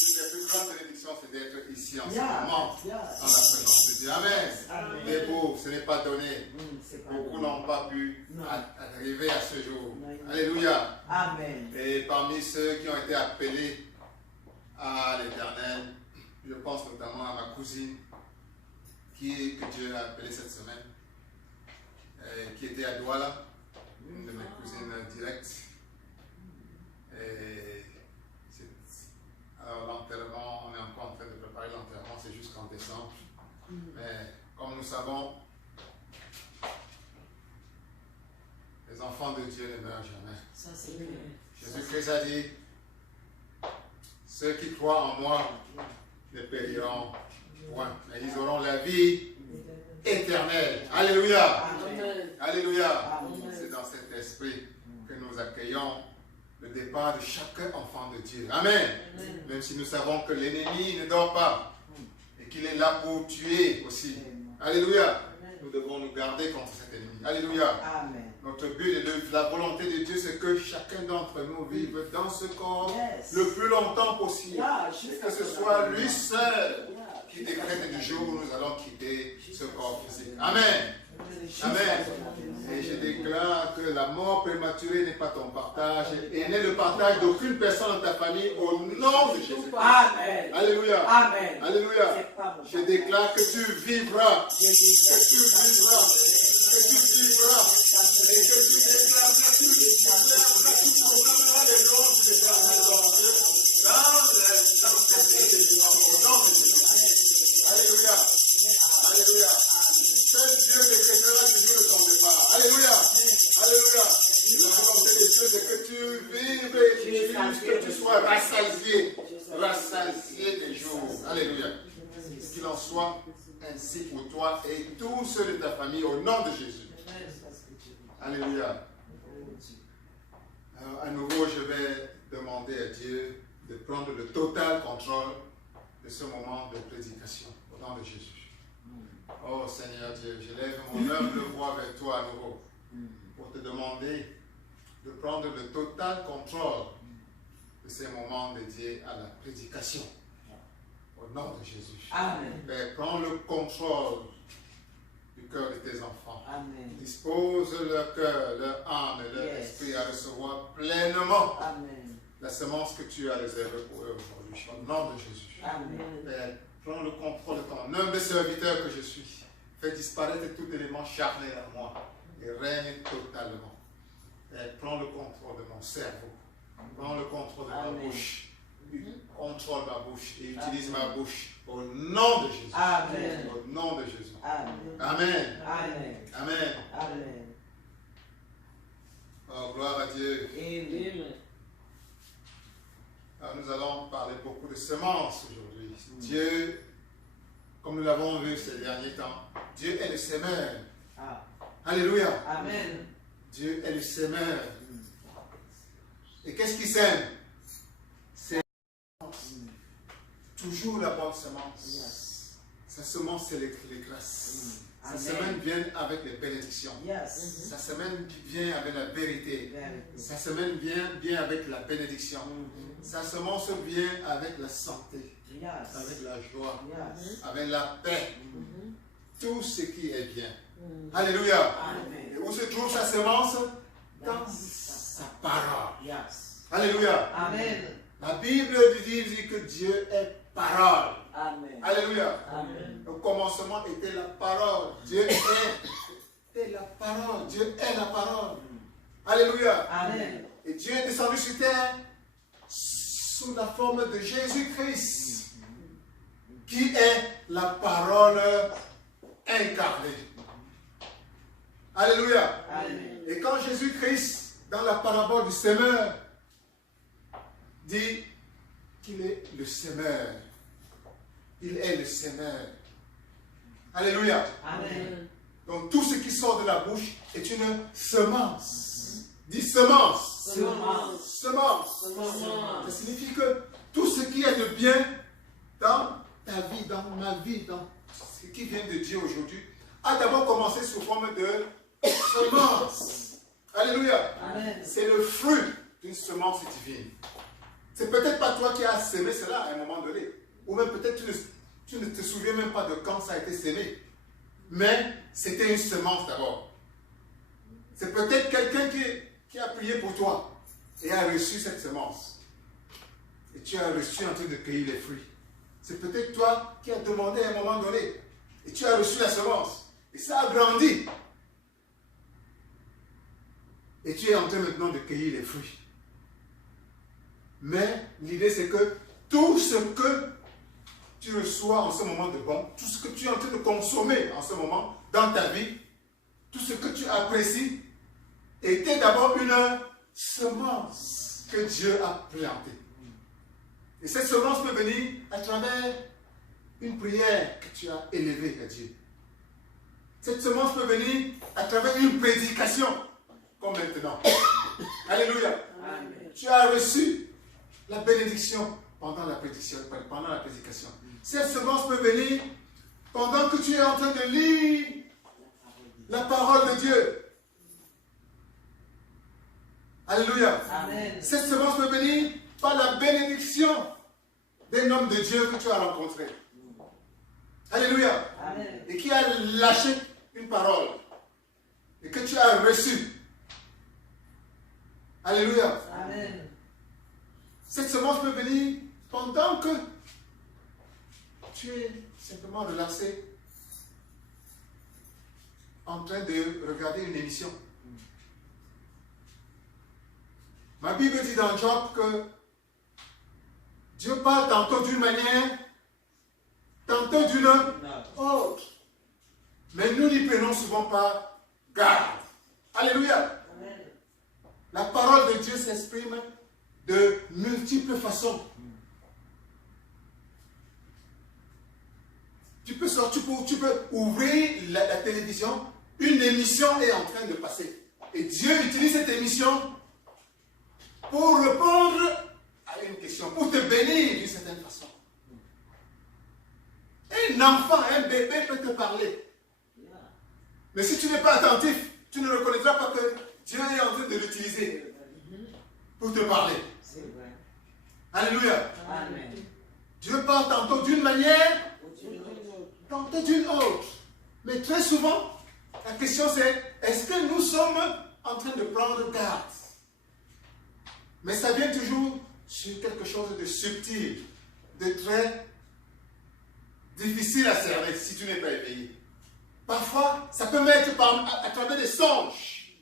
Une des plus grandes bénédictions, c'est d'être ici en ce moment, dans la présence de Dieu. Amen. Amen. Mais bon, ce n'est pas donné. C'est pas Beaucoup donné. n'ont pas pu Non. arriver à ce jour. Non. Alléluia. Amen. Et parmi ceux qui ont été appelés à l'Éternel, je pense notamment à ma cousine que Dieu a appelée cette semaine, qui était à Douala, une de mes cousines directes. Et alors l'enterrement, on est encore en train de préparer l'enterrement, c'est jusqu'en décembre. Mais comme nous savons, les enfants de Dieu ne meurent jamais. Ça, c'est bien. Jésus-Christ a dit, ceux qui croient en moi ne périront point, mais ils auront la vie éternelle. Alléluia. Amen. Alléluia. Amen. C'est dans cet esprit que nous accueillons le départ de chaque enfant de Dieu. Amen. Même si nous savons que l'ennemi ne dort pas et qu'il est là pour tuer aussi. Alléluia. Nous devons nous garder contre cet ennemi. Alléluia. Amen. Notre but et la volonté de Dieu, c'est que chacun d'entre nous vive dans ce corps le plus longtemps possible. Et que ce soit lui seul qui décrète du jour où nous allons quitter ce corps physique. Amen. Amen. Et je déclare que la mort prématurée n'est pas ton partage et n'est le partage d'aucune personne dans ta famille au nom de Jésus. Amen. Alléluia. Amen. Alléluia. C'est pas mon Je déclare que tu vivras. Je dis Que tu vivras. Que tu vivras. Et que tu déclareras, tu déclareras, tu proclameras les noms de l'Éternel dans cette église au nom de Jésus. Alléluia. Alléluia. Seul Dieu décrétera toujours de ton départ. Alléluia. Alléluia. La volonté de Dieu, c'est que tu vives et que tu sois rassasié. Rassasié des jours. Alléluia. Qu'il en soit ainsi pour toi et tous ceux de ta famille au nom de Jésus. Alléluia. Alors, à nouveau, demander à Dieu de prendre le total contrôle de ce moment de prédication au nom de Jésus. Oh Seigneur Dieu, je lève mon humble voix vers toi à nouveau pour te demander de prendre le total contrôle de ces moments dédiés à la prédication au nom de Jésus. Amen. Père, prends le contrôle du cœur de tes enfants. Amen. Dispose leur cœur, leur âme et leur esprit à recevoir pleinement Amen. la semence que tu as réservée pour eux aujourd'hui. Au nom de Jésus. Amen. Père, prends le contrôle de ton humble serviteur que je suis. Fais disparaître tout élément charnel en moi et règne totalement. Père, prends le contrôle de mon cerveau. Prends le contrôle de ma bouche. Contrôle ma bouche et utilise ma bouche au nom de Jésus. Amen. Au nom de Jésus. Amen. Amen. Amen. Amen. Amen. Oh, gloire à Dieu. Amen. Alors, nous allons parler beaucoup de semences aujourd'hui. Dieu, comme nous l'avons vu ces derniers temps, Dieu est le semeur. Alléluia. Amen. Dieu est le semeur. Et qu'est-ce qu'il sème? C'est toujours la bonne semence. Sa semence, c'est les grâces. Sa semaine vient avec les bénédictions. Sa semaine vient avec la vérité. Sa semaine vient avec la bénédiction. Sa semence vient avec la santé, avec la joie, avec la paix. Tout ce qui est bien. Alléluia. Et où se trouve sa semence? Dans sa parole. Alléluia. Amen. La Bible dit que Dieu est parole. Amen. Alléluia. Amen. Au commencement était la parole. Dieu est la parole. Dieu est la parole. Alléluia. Amen. Et Dieu est descendu sur terre sous la forme de Jésus-Christ, qui est la parole incarnée. Alléluia. Amen. Et quand Jésus-Christ, dans la parabole du semeur, dit qu'il est le semeur, il est le semeur. Alléluia. Amen. Donc tout ce qui sort de la bouche est une semence. Dis semence. Semence. Semence. Semence. Ça signifie que tout ce qui est de bien dans ta vie, dans ma vie, dans ce qui vient de Dieu aujourd'hui, a d'abord commencé sous forme de semence. Alléluia. Amen. C'est le fruit d'une semence divine. C'est peut-être pas toi qui as sémé cela à un moment donné. Ou même peut-être tu ne te souviens même pas de quand ça a été sémé. Mais c'était une semence d'abord. C'est peut-être quelqu'un qui a prié pour toi et a reçu cette semence. Et tu as reçu en train de cueillir les fruits. C'est peut-être toi qui as demandé à un moment donné et tu as reçu la semence. Et ça a grandi. Et tu es en train maintenant de cueillir les fruits. Mais l'idée c'est que tout ce que tu reçois en ce moment de bon, tout ce que tu es en train de consommer en ce moment dans ta vie, tout ce que tu apprécies, était d'abord une semence que Dieu a plantée. Et cette semence peut venir à travers une prière que tu as élevée à Dieu. Cette semence peut venir à travers une prédication, comme maintenant. Alléluia. Amen. Tu as reçu la bénédiction pendant la prédication. Cette semence peut venir pendant que tu es en train de lire la parole de Dieu. Alléluia. Amen. Cette semence peut venir par la bénédiction d'un homme de Dieu que tu as rencontré. Alléluia. Amen. Et qui a lâché une parole et que tu as reçu. Alléluia. Amen. Cette semence peut venir pendant que tu es simplement relaxé en train de regarder une émission. Ma Bible dit dans Job que Dieu parle tantôt d'une manière, tantôt d'une autre. Mais nous n'y prenons souvent pas garde. Alléluia. Amen. La parole de Dieu s'exprime de multiples façons. Tu peux sortir, tu peux ouvrir la télévision, une émission est en train de passer. Et Dieu utilise cette émission pour répondre bénédiction, pour te bénir d'une certaine façon. Un enfant, un bébé peut te parler. Mais si tu n'es pas attentif, tu ne reconnaîtras pas que Dieu est en train de l'utiliser pour te parler. Alléluia. Amen. Dieu parle tantôt d'une manière, tantôt d'une autre. Mais très souvent, la question c'est, est-ce que nous sommes en train de prendre garde? Mais ça vient toujours sur quelque chose de subtil, de très difficile à cerner si tu n'es pas éveillé. Parfois, ça peut mettre à travers des songes.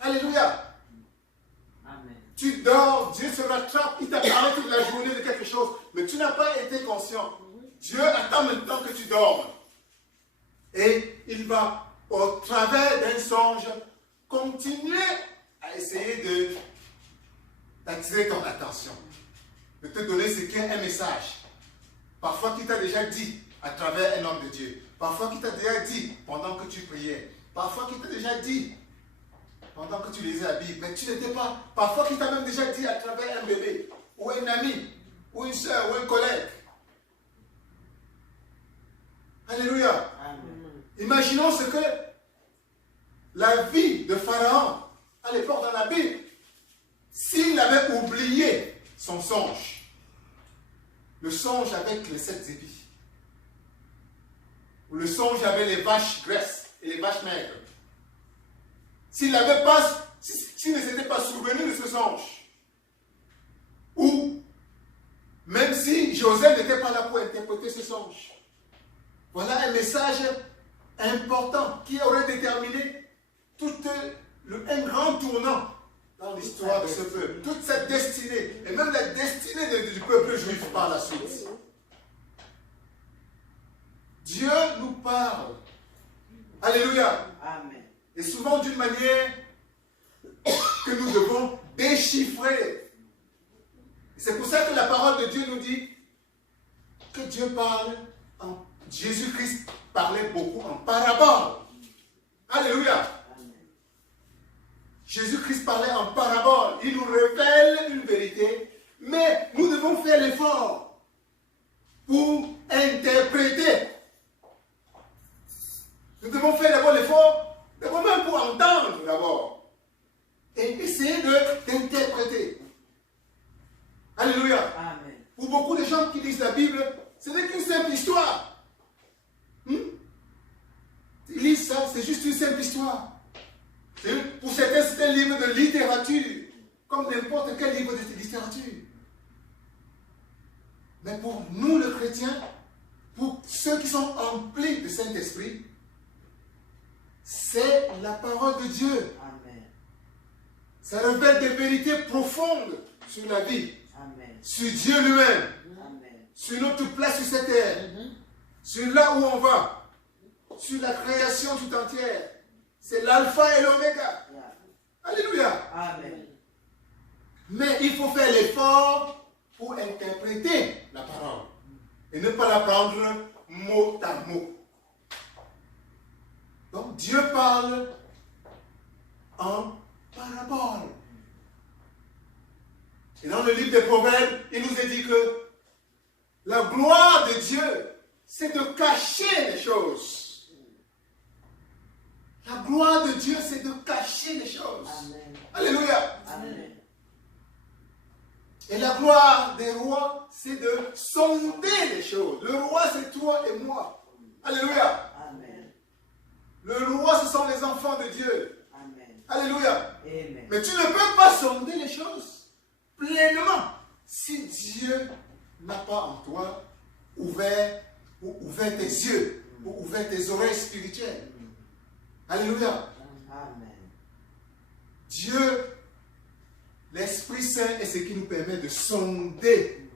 Alléluia. Amen. Tu dors, Dieu se rattrape, il t'a parlé toute la journée de quelque chose, mais tu n'as pas été conscient. Dieu attend maintenant que tu dormes. Et il va, au travers d'un songe, continuer à essayer d'attirer ton attention, de te donner ce qu'est un message. Parfois, qui t'a déjà dit à travers un homme de Dieu. Parfois, qui t'a déjà dit pendant que tu priais. Parfois, qui t'a déjà dit pendant que tu lisais la Bible. Mais tu n'étais pas. Parfois, qui t'a même déjà dit à travers un bébé, ou un ami, ou une soeur, ou un collègue. Alléluia. Amen. Imaginons ce que la vie de Pharaon, à l'époque dans la Bible, s'il avait oublié son songe, le songe avec les 7 épis, ou le songe avec les vaches graisses et les vaches maigres, s'il n'avait pas, s'il ne s'était pas souvenu de ce songe, ou même si Joseph n'était pas là pour interpréter ce songe, voilà un message important qui aurait déterminé un grand tournant dans l'histoire de ce peuple, toute cette destinée, et même la destinée du peuple juif par la suite. Dieu nous parle. Alléluia. Amen. Et souvent d'une manière que nous devons déchiffrer. C'est pour ça que la parole de Dieu nous dit que Dieu parle Jésus-Christ parlait beaucoup en parabole. Alléluia. Jésus-Christ parlait en parabole. Il nous révèle une vérité, mais nous devons faire l'effort pour interpréter. Nous devons faire d'abord l'effort, d'abord même pour entendre d'abord, et essayer d'interpréter. Alléluia. Amen. Pour beaucoup de gens qui lisent la Bible, ce n'est qu'une simple histoire. Ils lisent ça, c'est juste une simple histoire. Pour certains, c'est un livre de littérature, comme n'importe quel livre de littérature. Mais pour nous, les chrétiens, pour ceux qui sont emplis de Saint-Esprit, c'est la parole de Dieu. Amen. Ça révèle des vérités profondes sur la vie, Amen. sur Dieu lui-même, Amen. sur notre place sur cette terre, sur là où on va, sur la création tout entière. C'est l'alpha et l'oméga. Alléluia. Amen. Mais il faut faire l'effort pour interpréter la parole et ne pas la prendre mot à mot. Donc Dieu parle en parabole. Et dans le livre des Proverbes, il nous est dit que la gloire de Dieu, c'est de cacher les choses. La gloire de Dieu, c'est de cacher les choses. Amen. Alléluia. Amen. Et la gloire des rois, c'est de sonder les choses. Le roi, c'est toi et moi. Alléluia. Amen. Le roi, ce sont les enfants de Dieu. Amen. Alléluia. Amen. Mais tu ne peux pas sonder les choses pleinement si Dieu n'a pas en toi ouvert tes yeux ou ouvert tes oreilles spirituelles. Alléluia. Amen. Dieu, l'Esprit Saint est ce qui nous permet de sonder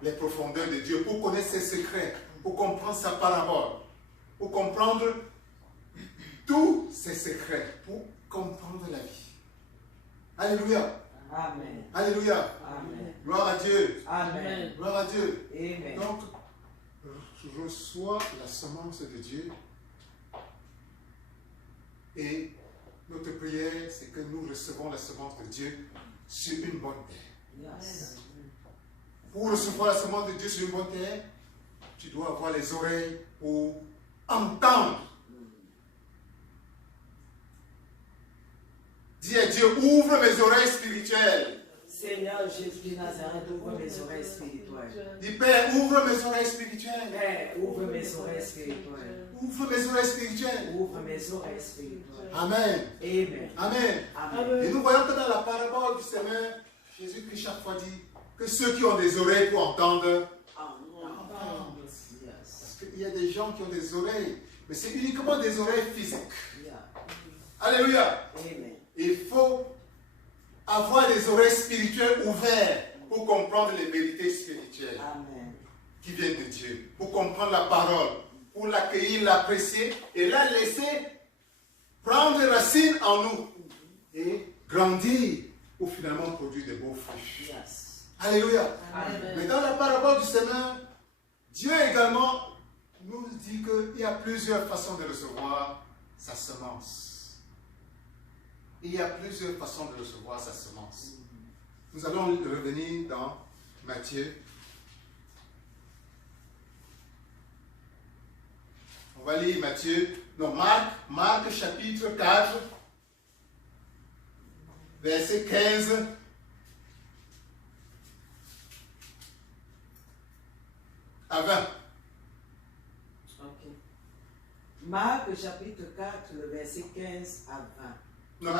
les profondeurs de Dieu pour connaître ses secrets, pour comprendre sa parabole, pour comprendre tous ses secrets, pour comprendre la vie. Alléluia. Amen. Alléluia. Amen. Gloire à Dieu. Amen. Gloire à Dieu. Amen. Donc, je reçois la semence de Dieu. Et notre prière, c'est que nous recevons la semence de Dieu sur une bonne terre. Yes. Pour recevoir la semence de Dieu sur une bonne terre, tu dois avoir les oreilles pour entendre. Dis à Dieu, ouvre mes oreilles spirituelles. Seigneur Jésus de Nazareth, ouvre mes oreilles spirituelles. Dis, Père, ouvre mes oreilles spirituelles. Père, ouvre mes oreilles spirituelles. Ouvre mes oreilles spirituelles. Ouvre mes oreilles spirituelles. Amen. Amen. Amen. Amen. Et nous voyons que dans la parabole du semeur, Jésus-Christ chaque fois dit que ceux qui ont des oreilles pour entendre, entendent. Parce qu'il y a des gens qui ont des oreilles, mais c'est uniquement des oreilles physiques. Alléluia. Amen. Il faut avoir des oreilles spirituelles ouvertes pour comprendre les vérités spirituelles. Amen. Qui viennent de Dieu, pour comprendre la parole, pour l'accueillir, l'apprécier et la laisser prendre racine en nous et grandir pour finalement produire de beaux fruits. Yes. Alléluia. Amen. Mais dans la parabole du semeur, Dieu également nous dit qu'il y a plusieurs façons de recevoir sa semence. Il y a plusieurs façons de recevoir sa semence. Nous allons revenir dans Matthieu. On va lire Marc chapitre 4, verset 15 à 20. Ok. Marc chapitre 4, le verset 15 à 20. Non,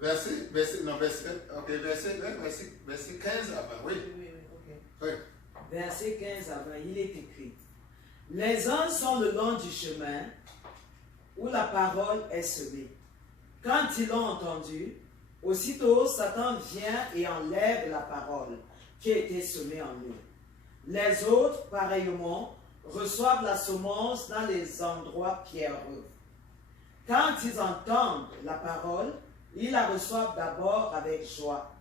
verset 15 à 20, oui. Oui. Verset 15 à 20, il est écrit: les uns sont le long du chemin où la parole est semée. Quand ils l'ont entendue, aussitôt Satan vient et enlève la parole qui a été semée en eux. Les autres, pareillement, reçoivent la semence dans les endroits pierreux. Quand ils entendent la parole, ils la reçoivent d'abord avec joie,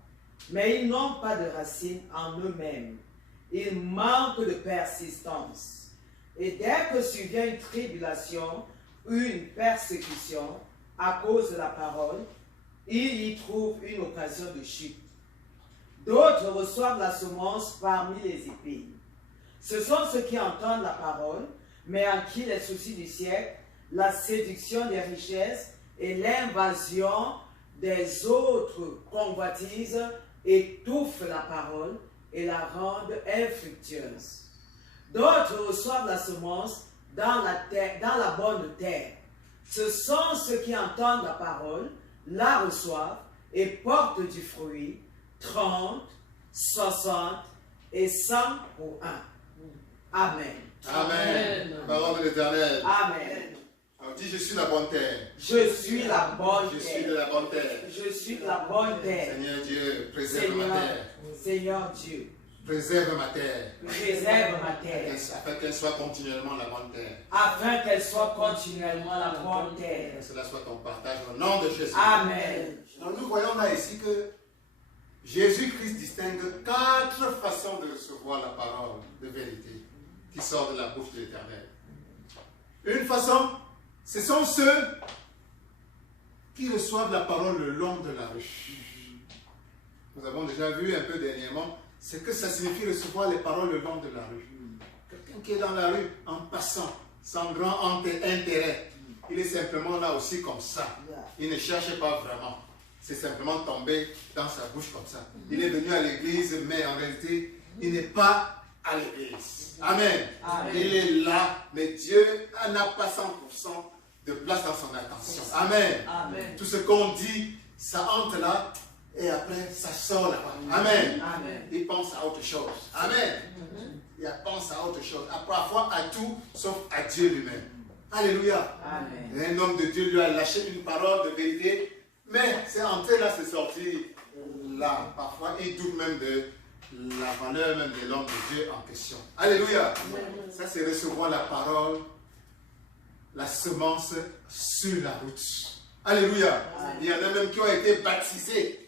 mais ils n'ont pas de racine en eux-mêmes. Ils manquent de persistance. Et dès que survient une tribulation ou une persécution à cause de la parole, ils y trouvent une occasion de chute. D'autres reçoivent la semence parmi les épines. Ce sont ceux qui entendent la parole, mais en qui les soucis du siècle, la séduction des richesses et l'invasion des autres convoitises étouffent la parole et la rendent infructueuse. D'autres reçoivent la semence dans la bonne terre. Ce sont ceux qui entendent la parole, la reçoivent et portent du fruit, 30, 60 et 100 pour 1. Amen. Amen. Parole de l'Éternel. Amen. Alors dis, je suis la bonne terre. Je suis la bonne Je terre. suis de la bonne terre. Je suis la bonne terre. Seigneur Dieu, préserve ma terre. Seigneur Dieu, Préserve ma terre. préserve ma terre, Afin qu'elle soit continuellement la bonne terre. afin qu'elle soit continuellement la bonne terre. Que cela soit ton partage au nom de Jésus. Amen. Donc nous voyons là ici que Jésus-Christ distingue 4 façons de recevoir la parole de vérité qui sort de la bouche de l'Éternel. Une façon, ce sont ceux qui reçoivent la parole le long de la rue. Nous avons déjà vu un peu dernièrement ce que ça signifie recevoir les paroles le long de la rue. Quelqu'un qui est dans la rue en passant, sans grand intérêt, il est simplement là aussi comme ça. Il ne cherche pas vraiment. C'est simplement tombé dans sa bouche comme ça. Il est venu à l'église, mais en réalité, il n'est pas à l'église. Amen. Amen. Il est là, mais Dieu n'a pas 100% de place dans son attention. Amen. Amen. Tout ce qu'on dit, ça entre là et après ça sort là-bas. Amen. Amen. Il pense à autre chose. Amen. Il pense à autre chose. Parfois à tout sauf à Dieu lui-même. Alléluia. Amen. Un homme de Dieu lui a lâché une parole de vérité, mais c'est entré là, c'est sorti là. Parfois il doute même de la valeur même de l'homme de Dieu en question. Alléluia. Ça c'est recevoir la parole, la semence sur la route. Alléluia. Il y en a même qui ont été baptisés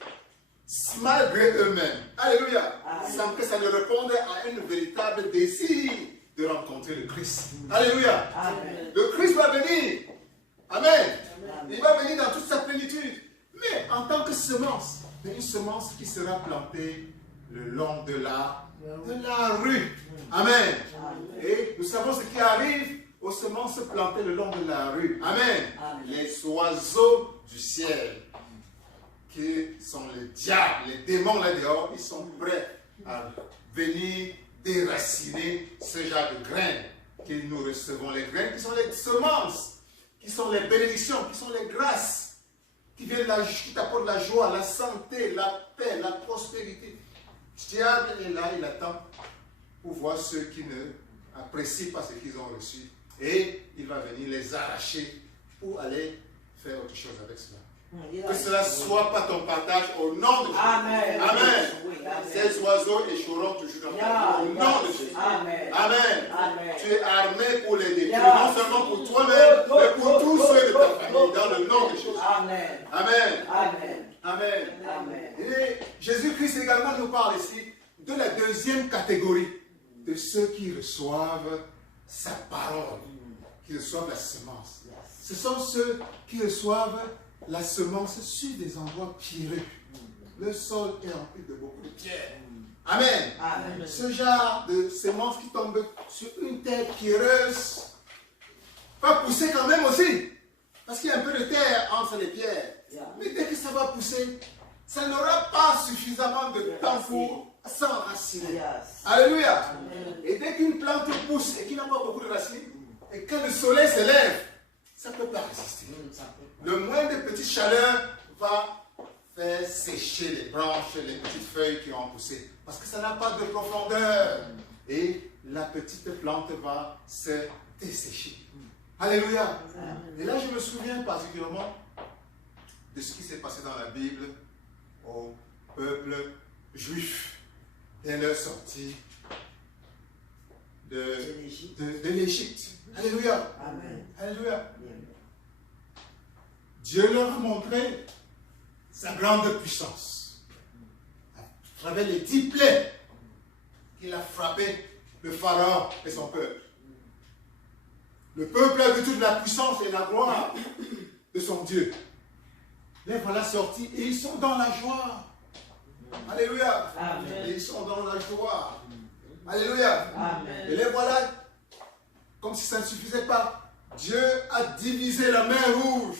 malgré eux-mêmes. Alléluia. Sans que ça ne réponde à un véritable désir de rencontrer le Christ. Alléluia. Amen. Le Christ va venir. Amen. Amen. Il va venir dans toute sa plénitude. Mais en tant que semence, une semence qui sera plantée le long de la rue. Amen. Et nous savons ce qui arrive aux semences plantées le long de la rue. Amen. Les oiseaux du ciel, qui sont les diables, les démons là dehors, ils sont prêts à venir déraciner ce genre de graines que nous recevons. Les graines qui sont les semences, qui sont les bénédictions, qui sont les grâces, qui t'apportent la joie, la santé, la paix, la prospérité. Le diable est là, il attend pour voir ceux qui ne apprécient pas ce qu'ils ont reçu. Et il va venir les arracher pour aller faire autre chose avec cela. Que cela ne soit pas ton partage au nom de Jésus. Amen. Amen. Oui, amen. Ces oiseaux échoueront toujours dans ta vie. Au nom de Jésus. Amen. Amen. Amen. Tu es armé pour les détruire. Non seulement pour toi-même, mais pour tous ceux de ta famille. Dans le nom de Jésus. Amen. Amen. Amen. Amen. Amen. Et Jésus-Christ également nous parle ici de la deuxième catégorie de ceux qui reçoivent sa parole, qui reçoivent la semence. Ce sont ceux qui reçoivent la semence sur des endroits pierreux. Le sol est rempli de beaucoup de pierres. Amen. Amen. Ce genre de semence qui tombe sur une terre pierreuse va pousser quand même aussi. Parce qu'il y a un peu de terre entre les pierres. Mais dès que ça va pousser, ça n'aura pas suffisamment de temps pour s'enraciner. Alléluia. Et dès qu'une plante pousse et qu'il n'a pas beaucoup de racines, et quand le soleil se lève, ça ne peut pas résister. Le moindre de petite chaleur va faire sécher les branches, les petites feuilles qui ont poussé. Parce que ça n'a pas de profondeur. Et la petite plante va se dessécher. Alléluia. Et là, je me souviens particulièrement de ce qui s'est passé dans la Bible au peuple juif dès leur sortie de l'Égypte. Alléluia. Amen. Alléluia. Dieu leur a montré sa grande puissance à travers les 10 plaies qu'il a frappé le Pharaon et son peuple. Le peuple a vu toute la puissance et la gloire de son Dieu. Les voilà sortis et ils sont dans la joie. Alléluia. Amen. Et ils sont dans la joie. Alléluia. Amen. Et les voilà, comme si ça ne suffisait pas, Dieu a divisé la mer rouge.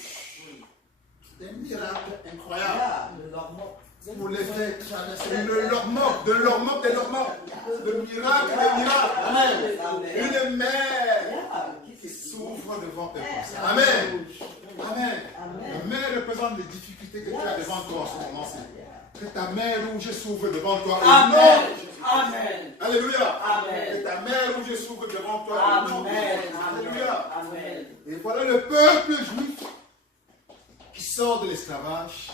Des miracles incroyables. Pour les faire traverser de leur mort, de leur mort. De miracle, de miracle. Amen. Une mer qui s'ouvre devant eux. Amen. Amen. La mer représente les difficultés que tu as devant toi en ce moment-ci. Que ta mer rouge s'ouvre devant toi. Amen. Amen. Alléluia. Amen. Que ta mer rouge s'ouvre devant toi. Amen. Alléluia. Amen. Et voilà le peuple juif qui sort de l'esclavage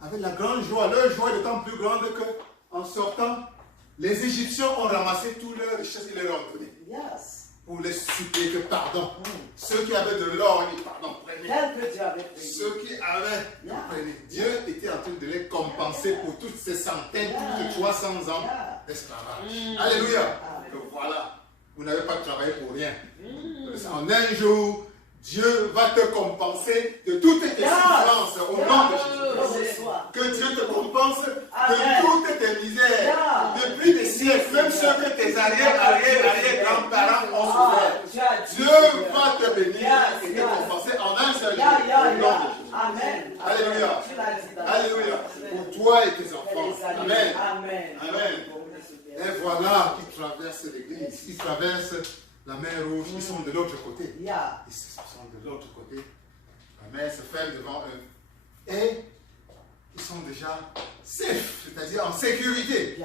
avec la grande joie. Leur joie est d'autant plus grande qu'en sortant, les Égyptiens ont ramassé toutes leurs richesses et les ont données. Pour les supplier pardon. Ceux qui avaient de l'or, ils pardon, prenez. Ceux qui avaient, prenez. Dieu était en train de les compenser pour toutes ces centaines, plus de 300 ans d'esclavage. Alléluia. Donc voilà, vous n'avez pas travaillé pour rien. En un jour, Dieu va te compenser de toutes tes souffrances au nom de Jésus. Que Dieu te compense de toutes tes misères. Depuis des siècles, même ceux que tes arrière-grands-parents ont souffert. Dieu va te bénir et te compenser en un seul jour au nom de Jésus. Amen. Alléluia. Alléluia. Pour toi et tes enfants. Amen. Amen. Amen. Et voilà qui traverse l'église, qui traverse la mer rouge, ils sont de l'autre côté. Ils sont de l'autre côté. La mer se ferme devant eux. Et ils sont déjà safe, c'est-à-dire en sécurité.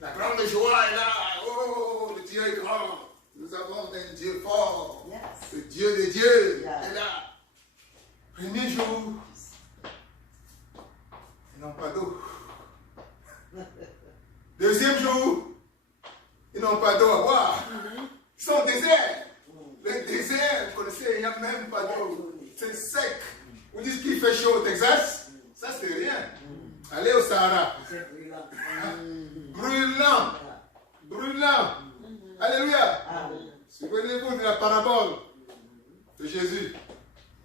La grande joie est là. Oh, le Dieu est grand. Nous avons un Dieu fort. Le Dieu des dieux est là. Premier jour, ils n'ont pas d'eau. Deuxième jour, ils n'ont pas d'eau à boire. Ils sont au désert. Le désert, vous connaissez, il n'y a même pas d'eau. C'est sec. Vous dites qu'il fait chaud au Texas? Ça, c'est rien. Allez au Sahara. Brûlant. Brûlant. Alléluia. Souvenez-vous de la parabole de Jésus.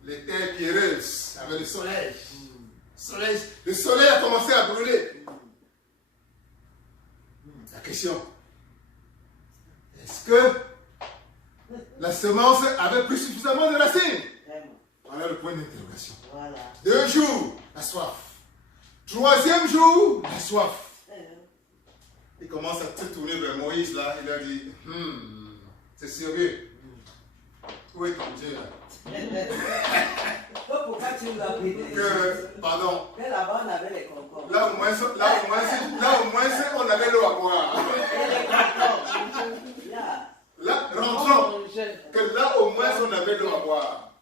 Les terres pierreuses avec le soleil. Le soleil a commencé à brûler. bénédiction. Est-ce que la semence avait pris suffisamment de racines? Voilà le point d'interrogation. Voilà. 2 jours, la soif. 3e jour, la soif. Il commence à se tourner vers Moïse là. Il a dit, c'est sérieux. Où est ton Dieu là? Pourquoi tu nous as pris pardon. Mais là-bas, on avait les concours. Là au moins, on avait l'eau à boire. Là, rentrons. Que là au moins, on avait l'eau à boire.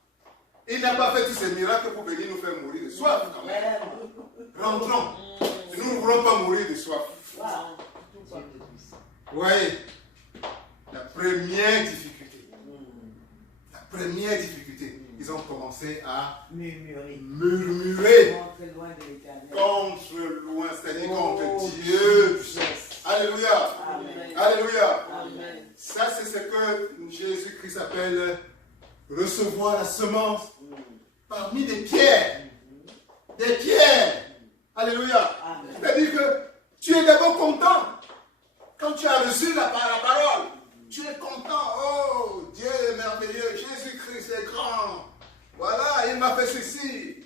Il n'a pas fait tous ces miracles pour venir nous faire mourir de soif quand même. Rentrons. Nous ne voulons pas mourir de soif. Oui. La première difficulté. Ils ont commencé à murmurer contre loin, c'est-à-dire contre Dieu. Alléluia. Amen. Alléluia. Amen. Ça, c'est ce que Jésus-Christ appelle recevoir la semence parmi des pierres. Des pierres. Alléluia. C'est-à-dire que tu es d'abord content quand tu as reçu la parole. Tu es content. Oh, Dieu est merveilleux. Jésus-Christ est grand. Voilà, il m'a fait ceci.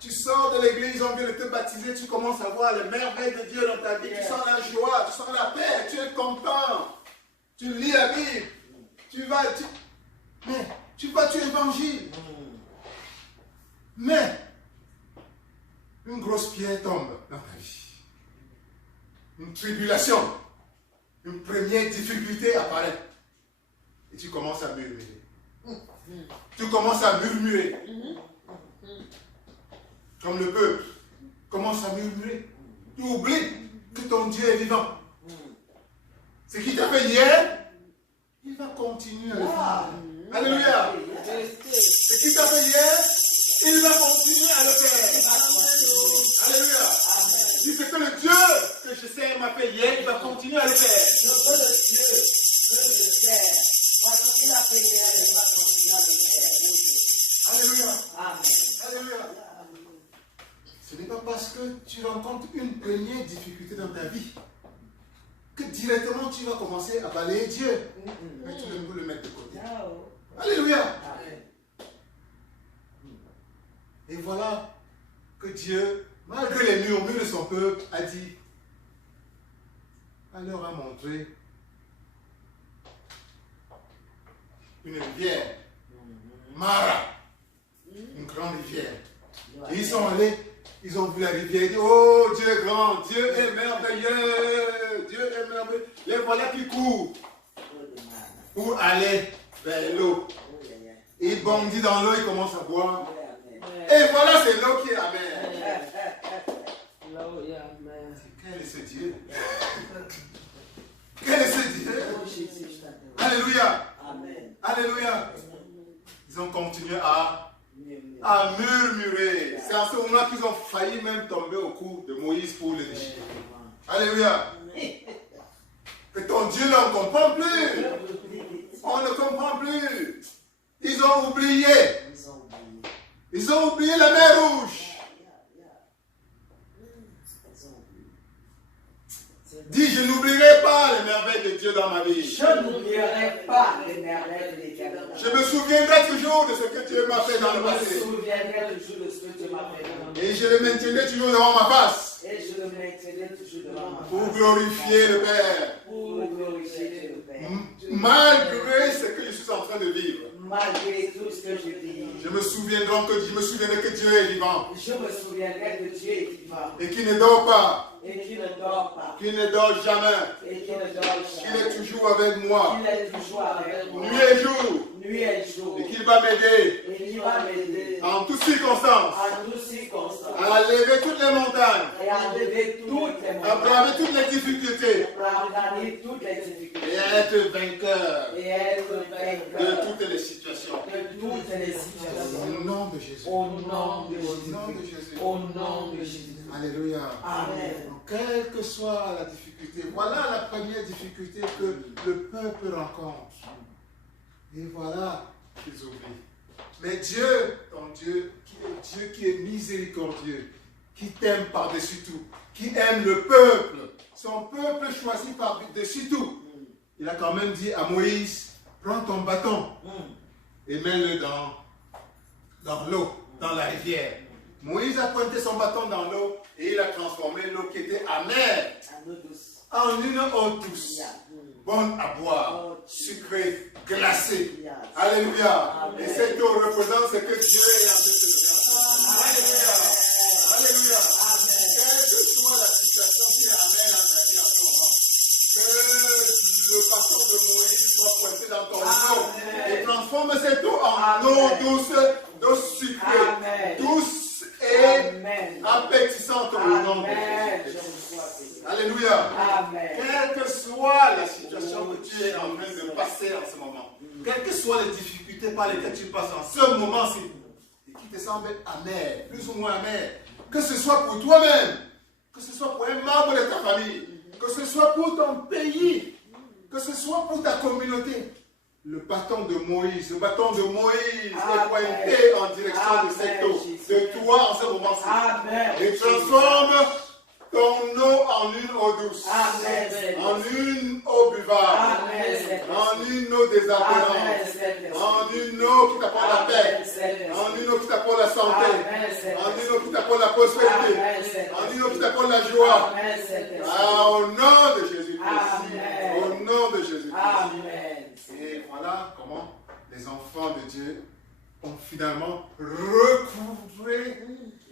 Tu sors de l'église, on vient de te baptiser, tu commences à voir les merveilles de Dieu dans ta vie. Tu sens la joie, tu sens la paix, tu es content. Tu lis la Bible. Tu évangiles. Mais, une grosse pierre tombe dans ta vie. Une tribulation. Une première difficulté apparaît. Et tu commences à murmurer. Tu commences à murmurer. Comme le peuple commence à murmurer. Tu oublies que ton Dieu est vivant. Ce qui t'a fait hier, il va continuer à le faire. Alléluia. Ce qui t'a fait hier, il va continuer à le faire. Alléluia. Si c'est que le Dieu que je sais m'a fait hier, il va continuer à le faire. Le Dieu que je sais, parce qu'il a fait hier, il va continuer à le faire. Alléluia. Alléluia. Ce n'est pas parce que tu rencontres une première difficulté dans ta vie que directement tu vas commencer à balayer Dieu. Mais tu veux le mettre de côté. Alléluia. Et voilà que Dieu, malgré les murmures de son peuple, a dit, elle leur a montré une rivière, Mara, une grande rivière. Et ils sont allés, ils ont vu la rivière, ils disent, oh Dieu est grand, Dieu est merveilleux, Dieu est merveilleux. Les voilà qui courent pour aller vers l'eau. Il bondit dans l'eau, il commence à boire. Et voilà, c'est l'eau qui est amère. Quel est ce Dieu? Quel est ce Dieu? Alléluia. Alléluia. Ils ont continué à murmurer. C'est en ce moment qu'ils ont failli même tomber au cou de Moïse pour le déchirer. Alléluia. Que ton Dieu là, on ne comprend plus. On ne comprend plus. Ils ont oublié. Ils ont oublié la mer Rouge. Dis, je n'oublierai pas les merveilles de Dieu dans ma vie. Je n'oublierai pas les merveilles de l'Éternel. Je me souviendrai toujours de ce que Dieu m'a fait dans le passé. Je me souviendrai toujours de ce que Dieu m'a fait dans le passé. Et je le maintiendrai toujours devant ma face. Et je le maintiendrai toujours devant ma face. Pour glorifier le Père. Pour glorifier le Père. Malgré ce que je suis en train de vivre. Malgré tout ce que je vis. Je me souviendrai que Dieu est vivant. Je me souviendrai que Dieu est vivant. Et qui ne dort pas. Et qui ne dort pas. Qui ne dort jamais. Et qui ne dort jamais. Qu'il est toujours avec moi. Qu'il est toujours avec moi. Nuit et jour. Nuit et jour. Et qu'il va m'aider. Et qu'il va m'aider. En toutes circonstances. En toutes circonstances. À lever toutes les montagnes. Et à lever toutes les montagnes. À braver toutes les difficultés. À braver toutes les difficultés. Et être vainqueur. Et être vainqueur. De toutes les situations. De toutes les situations. Au nom de Jésus. Au nom de Jésus. Au nom de Jésus. Au nom de Jésus. Alléluia. Amen. Donc, quelle que soit la difficulté, voilà la première difficulté que le peuple rencontre. Et voilà qu'ils oublient. Mais Dieu, ton Dieu, qui est miséricordieux, qui t'aime par-dessus tout, qui aime le peuple, son peuple choisi par-dessus tout, il a quand même dit à Moïse, prends ton bâton et mets-le dans l'eau, dans la rivière. Moïse a pointé son bâton dans l'eau et il a transformé l'eau qui était amère en une eau douce, bonne à boire, sucrée, glacée. Alléluia. Et cette eau représente ce que Dieu est en train de faire. Alléluia. Alléluia. Quelle que soit la situation qui est amère dans ta vie en ce moment, que le bâton de Moïse soit pointé dans ton eau et transforme cette eau en eau douce, d'eau sucrée, douce et appétissante au nom de Jésus. Alléluia. Quelle que soit la situation que tu es en train de passer en ce moment, quelles que soient les difficultés par lesquelles tu passes en ce moment-ci, et qui te semblent amères, plus ou moins amères, que ce soit pour toi-même, que ce soit pour un membre de ta famille, que ce soit pour ton pays, que ce soit pour ta communauté, le bâton de Moïse est pointé en direction de cette eau, de toi en ce moment-ci. Et transforme ton eau en une eau douce, en une eau buvable, en une eau désagréable, en une eau qui t'apporte la paix, en une eau qui t'apporte la santé, en une eau qui t'apporte la prospérité, en une eau qui t'apporte la joie. Au nom de Jésus-Christ. Au nom de Jésus-Christ. Et voilà comment les enfants de Dieu ont finalement recouvré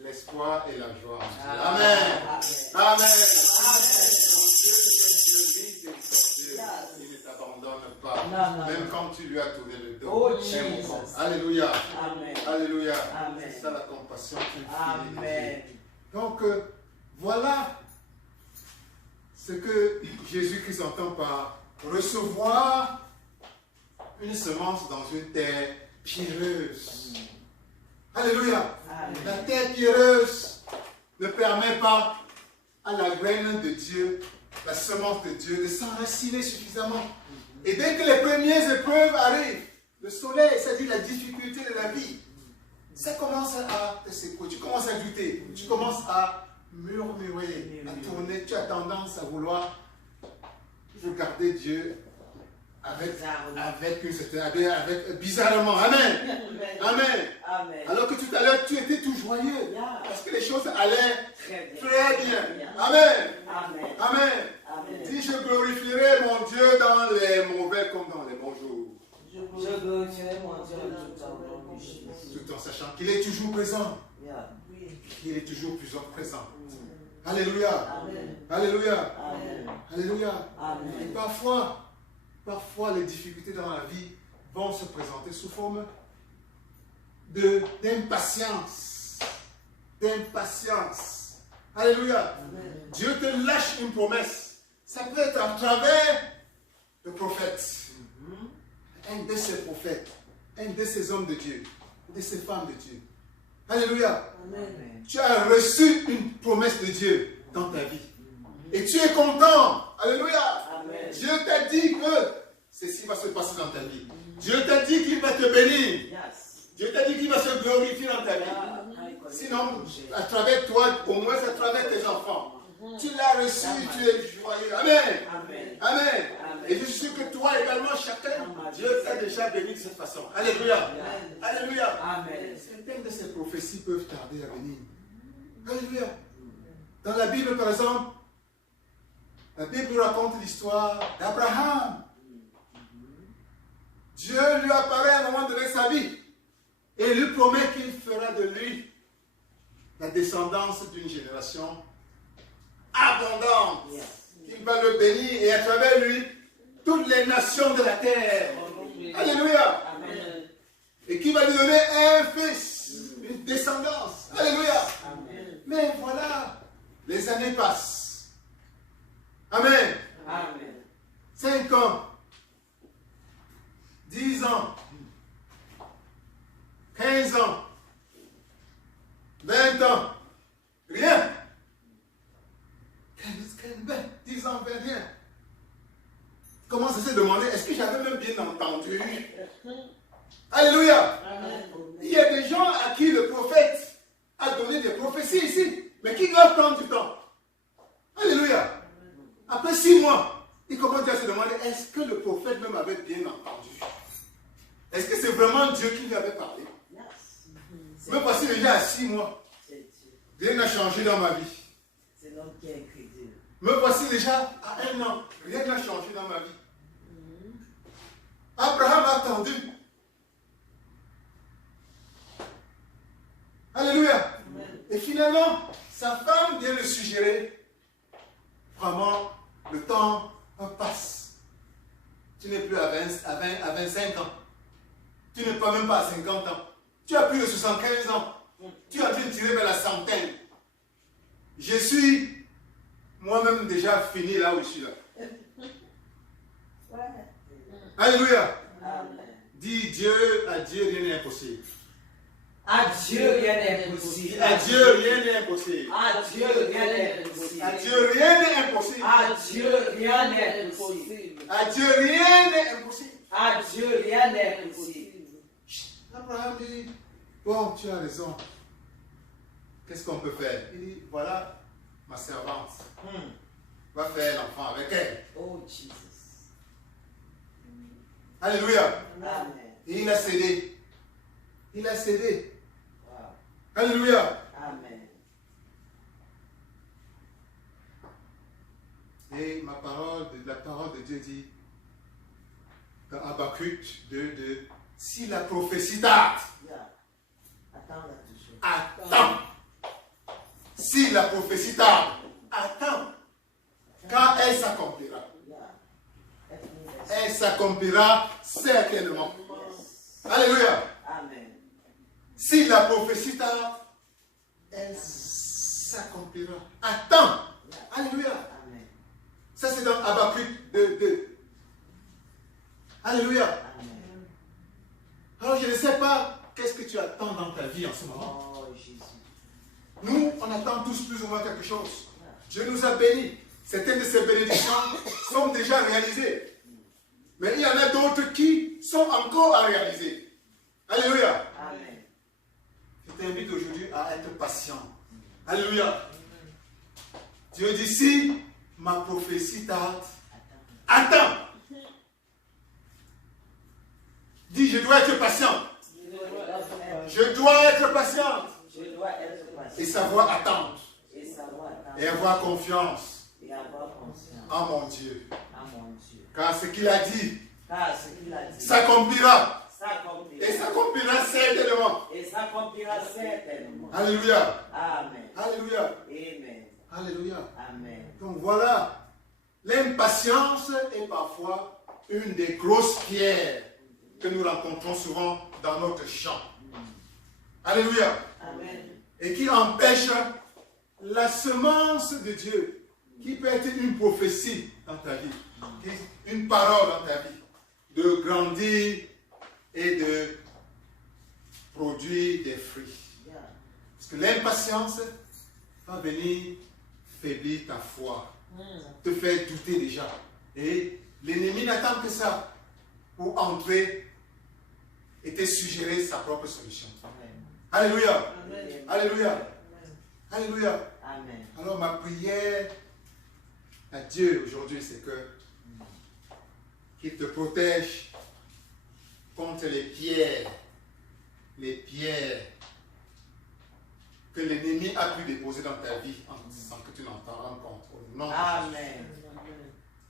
l'espoir et la joie. Amen. Amen. Mon Dieu est un Dieu miséricordieux. Il ne t'abandonne pas. Même quand tu lui as tourné le dos. Alléluia. Alléluia. C'est ça la compassion qu'il fait. Donc, voilà ce que Jésus-Christ entend par recevoir une semence dans une terre pierreuse. Alléluia. La terre pierreuse ne permet pas à la graine de Dieu, la semence de Dieu, de s'enraciner suffisamment. Et dès que les premières épreuves arrivent, le soleil, c'est-à-dire la difficulté de la vie, ça commence à te secouer. Tu commences à douter. Tu commences à murmurer, à tourner. Tu as tendance à vouloir regarder Dieu avec une certaine, bizarrement. Amen. Amen. Alors que tout à l'heure, tu étais tout joyeux. Parce que les choses allaient très bien. Amen. Amen. Dis, je glorifierai mon Dieu dans les mauvais comme dans les bons jours. Je glorifierai mon Dieu dans les tout en sachant qu'il est toujours présent. Il est toujours plus présent. Alléluia. Alléluia. Alléluia. Et parfois, les difficultés dans la vie vont se présenter sous forme d'impatience. Alléluia. Dieu te lâche une promesse. Ça peut être à travers le prophète. Un de ces prophètes. Un de ces hommes de Dieu. De ces femmes de Dieu. Alléluia. Tu as reçu une promesse de Dieu dans ta vie. Et tu es content. Alléluia. Dieu t'a dit que ceci va se passer dans ta vie. Dieu t'a dit qu'il va te bénir. Dieu t'a dit qu'il va se glorifier dans ta vie. Sinon, à travers toi, au moins à travers tes enfants. Tu l'as reçu, tu es joyeux. Amen. Et je suis sûr que toi également, chacun, Dieu t'a déjà béni de cette façon. Alléluia. Alléluia. Certaines de ces prophéties peuvent tarder à venir. Alléluia. Dans la Bible, par exemple, la Bible raconte l'histoire d'Abraham. Dieu lui apparaît à un moment donné de sa vie et lui promet qu'il fera de lui la descendance d'une génération abondante. Qu'il va le bénir et à travers lui, toutes les nations de la terre. Alléluia. Et qu'il va lui donner un fils, une descendance. Alléluia. Mais voilà, les années passent. Amen. 5 ans. 10 ans. 15 ans. 20 ans. Rien. 10 ans, 20, rien. Commence à se demander, est-ce que j'avais même bien entendu? Alléluia. Il y a des gens à qui le prophète a donné des prophéties ici, mais qui doivent prendre du temps. Alléluia. mois. Il commence à se demander, est-ce que le prophète même avait bien entendu? Est-ce que c'est vraiment Dieu qui lui avait parlé? Même passé déjà à 6 mois. Rien n'a changé dans ma vie. C'est l'homme qui est incrédule. Me voici déjà à 1 an. Rien n'a changé dans ma vie. Abraham a attendu. Alléluia. Et finalement, sa femme vient le suggérer. Vraiment, le temps passe. Tu n'es plus à 25 ans. Tu n'es pas même pas à 50 ans. Tu as plus de 75 ans. Tu es en train de tirer vers la centaine. Je suis moi-même déjà fini là où je suis là. Alléluia. Amen. Dis Dieu, à Dieu rien n'est impossible. À Dieu rien n'est impossible. À Dieu rien n'est impossible. À Dieu rien n'est impossible. À Dieu rien n'est impossible. À Dieu rien n'est impossible. À Dieu rien n'est impossible. À Dieu rien n'est impossible. Abraham dit, bon, tu as raison. Qu'est-ce qu'on peut faire? Il dit, voilà ma servante. Va faire l'enfant avec elle. Oh Jesus. Alléluia. Amen. Et il a cédé. Il a cédé. Wow. Alléluia. Amen. Et la parole de Dieu dit, dans Habakkuk 2:2, si la prophétie tarde, Yeah. Attends là toujours. attends. Si la prophétie tarde, attends. Car elle s'accomplira. Yeah. Elle s'accomplira certainement. Alléluia. Amen. Si la prophétie tarde, elle s'accomplira. Attends. Alléluia. Amen. Ça c'est dans Habakkuk 2:2. Alléluia. Amen. Alors je ne sais pas qu'est-ce que tu attends dans ta vie en ce moment. Oh Jésus. Nous, on attend tous plus ou moins quelque chose. Dieu nous a bénis. Certaines de ces bénédictions sont déjà réalisées. Mais il y en a d'autres qui sont encore à réaliser. Alléluia. Amen. Je t'invite aujourd'hui à être patient. Alléluia. Dieu dit, si ma prophétie tarde, attends. Dis, je dois être patient. Je dois être patiente. Je dois être patient. Et savoir attendre. Et savoir attendre. Et avoir confiance Et avoir conscience. en mon Dieu. En mon Dieu. Car ce qu'il a dit Car ce qu'il a dit s'accomplira. s'accomplira. Et s'accomplira certainement. Et s'accomplira certainement. Alléluia. Amen. Alléluia. Amen. Alléluia. Amen. Donc voilà, l'impatience est parfois une des grosses pierres que nous rencontrons souvent dans notre champ. Alléluia. Amen. Et qui empêche la semence de Dieu, qui peut être une prophétie dans ta vie, une parole dans ta vie, de grandir et de produire des fruits. Parce que l'impatience va venir faiblir ta foi, te faire douter déjà. Et l'ennemi n'attend que ça pour entrer et te suggérer sa propre solution. Alléluia. Amen. Alléluia. Alléluia. Amen. Alors ma prière à Dieu aujourd'hui, c'est que qu'il te protège contre les pierres que l'ennemi a pu déposer dans ta vie sans que tu n'en t'en rendes compte. Au nom de Jésus. Amen.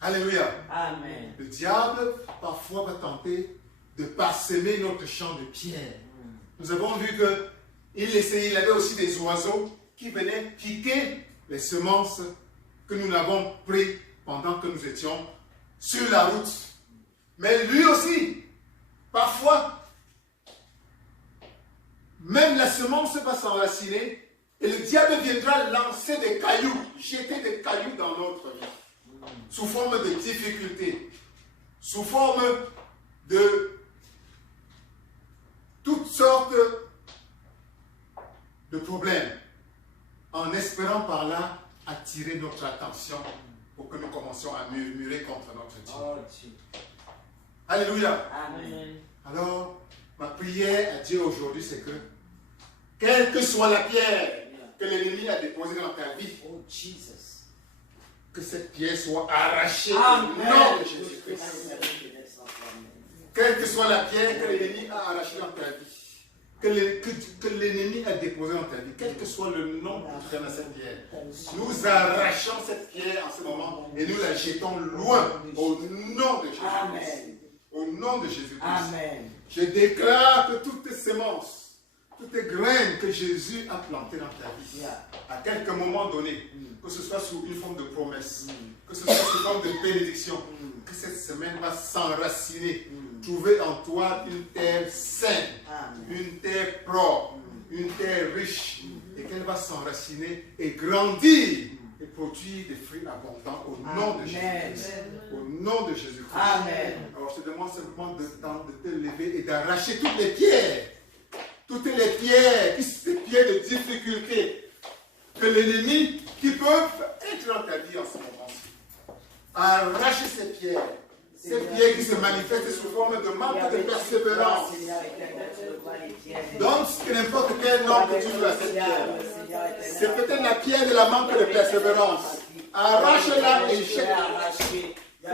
Alléluia. Amen. Le diable parfois va tenter de parsemer notre champ de pierres. Nous avons vu qu'il essayait, il avait aussi des oiseaux qui venaient piquer les semences que nous n'avons prises pendant que nous étions sur la route. Mais lui aussi, parfois, même la semence va s'enraciner et le diable viendra lancer des cailloux, jeter des cailloux dans notre vie, sous forme de difficultés, sous forme de toutes sortes de problèmes, en espérant par là attirer notre attention pour que nous commencions à murmurer contre notre Dieu. Oh Dieu. Alléluia. Amen. Alors, ma prière à Dieu aujourd'hui, c'est que, quelle que soit la pierre que l'ennemi a déposée dans ta vie, Oh Jesus. que cette pierre soit arrachée au nom de Jésus-Christ. Quelle que soit la pierre que l'ennemi a arrachée dans ta vie, que l'ennemi a déposée dans ta vie, quel que soit le nom que tu donnes à cette pierre, nous arrachons cette pierre en ce moment et nous la jetons loin au nom de Jésus-Christ. Au nom de Jésus-Christ. Je déclare que toutes tes sémences, toutes tes graines que Jésus a plantées dans ta vie, à quelque moment donné, que ce soit sous une forme de promesse, que ce soit sous une forme de bénédiction, que cette semaine va s'enraciner, trouver en toi une terre saine, une terre propre, une terre riche, et qu'elle va s'enraciner et grandir et produire des fruits abondants au nom de Jésus-Christ. Au nom de Jésus-Christ. Alors je te demande simplement de te lever et d'arracher toutes les pierres, ces pierres de difficulté que l'ennemi, qui peuvent être dans ta vie en ce moment-ci. Arracher ces pierres qui se manifestent sous forme de manque de persévérance. Donc, n'importe quel nom que tu veux à cette pierre, c'est peut-être la pierre de la manque de persévérance. Arrache-la et jette.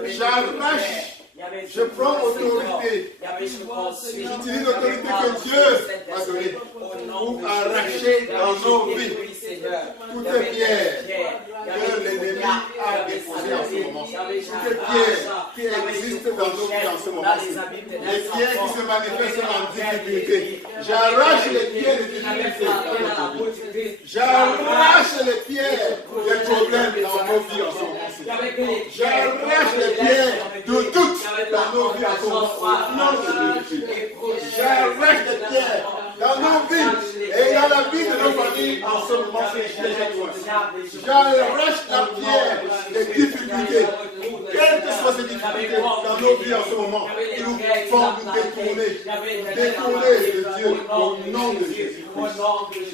J'arrache. Je prends autorité. J'utilise l'autorité que Dieu m'a donnée pour arracher dans nos vies toutes les pierres que l'ennemi a déposées en ce moment. Toutes les pierres qui existent dans nos vies en ce moment. Les pierres qui se manifestent en difficulté. J'arrache les pierres de difficulté. J'arrache les pierres des problèmes dans nos vies en ce moment. J'arrache les pierres de doute dans nos vies en ce moment. Au nom de Jésus. J'arrache les pierres dans nos vies et dans la vie de nos familles en ce moment. J'arrache la pierre des difficultés. Quelles que soient ces difficultés dans nos vies en ce moment, qui nous font nous détourner de Dieu au nom de Jésus.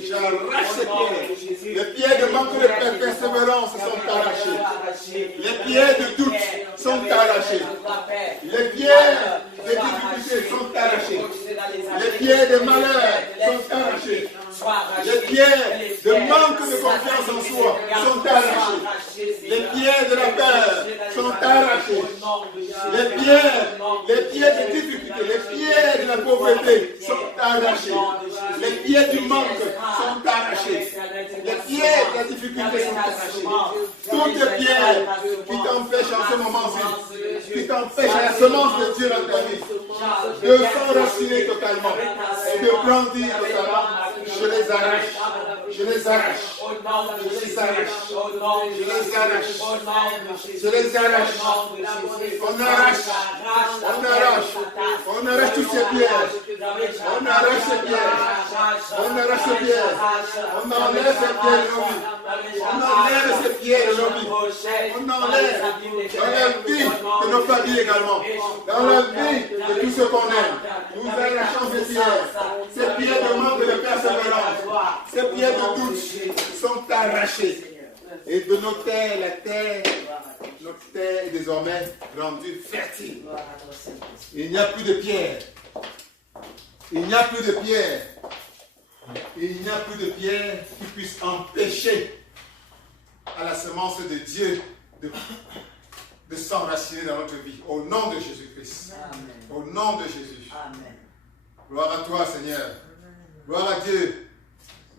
J'arrache ces pierres. Les pierres de manque de persévérance sont arrachées. Les pierres de doute sont arrachées. Les pierres de difficultés sont arrachées. Les pierres de malheur sont arrachées. Les pierres de manque de confiance en soi sont arrachées. Les pierres de la peur sont arrachées. Les pierres de difficulté, les pierres de la pauvreté sont arrachées. Les pierres du manque sont arrachées. Les pierres de la difficulté sont arrachées. Toutes les pierres qui t'empêchent en ce moment-ci, qui t'empêchent à la semence de Dieu dans ta vie, de s'enraciner totalement et de grandir totalement, je les arrache. Je les arrache. Je les arrache. Je les arrache. Je les arrache. On arrache. On arrache. On arrache toutes ces pierres. On arrache ces pierres. On arrache ces pierres. On enlève ces pierres de nos vies. On enlève ces pierres de nos vies. On enlève dans la vie de nos familles également. Dans la vie de tous ceux qu'on aime. Nous arrachons ces pierres. Ces pierres de manque de persévérance. Ces pierres de doute sont arrachées. Et de nos terres, notre terre est désormais rendue fertile. Il n'y a plus de pierres. Il n'y a plus de pierres. Il n'y a plus de pierres qui puissent empêcher à la semence de Dieu de s'enraciner dans notre vie. Au nom de Jésus-Christ. Au nom de Jésus. Amen. Gloire à toi, Seigneur. Gloire à Dieu.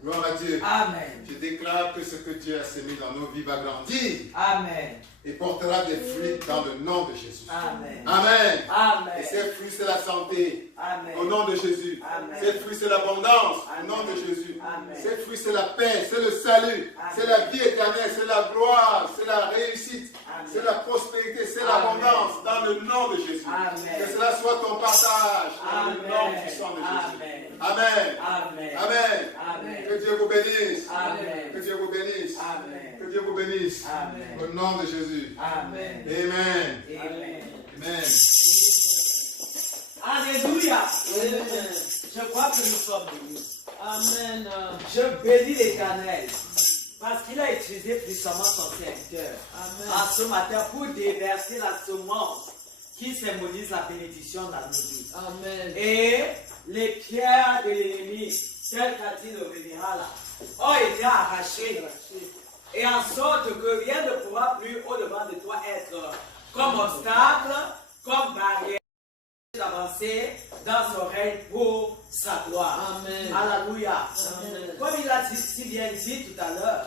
Gloire à Dieu. Amen. Je déclare que ce que Dieu a semé dans nos vies va grandir. Amen. Et portera des fruits dans le nom de Jésus. Amen. Amen. Amen. Et ces fruits, c'est la santé. Amen. Au nom de Jésus. Amen. Ces fruits, c'est l'abondance. Au nom de Jésus. Ces fruits, c'est la paix, c'est le salut, c'est la vie éternelle, c'est la gloire, c'est la réussite, c'est la prospérité, c'est l'abondance dans le nom de Jésus. Amen. Que cela soit ton partage dans le nom puissant de Jésus. Amen. Amen. Amen. Amen. Que Dieu vous bénisse. Amen. Que Dieu vous bénisse. Amen. Que Dieu vous bénisse. Amen. Au nom de Jésus. Amen. Amen. Amen. Amen. Alléluia. Je crois que nous sommes bénis. Amen. Je bénis l'Éternel parce qu'il a utilisé puissamment son serviteur en ce matin pour déverser la semence qui symbolise la bénédiction dans nos vies. Amen. Et les pierres de l'ennemi, telles qu'a dit le vénéral, ont été arrachées et en sorte que rien ne pourra plus, au comme obstacle, comme barrière d'avancer dans son règne pour sa gloire. Amen. Alléluia. Amen. Comme il a si bien dit tout à l'heure,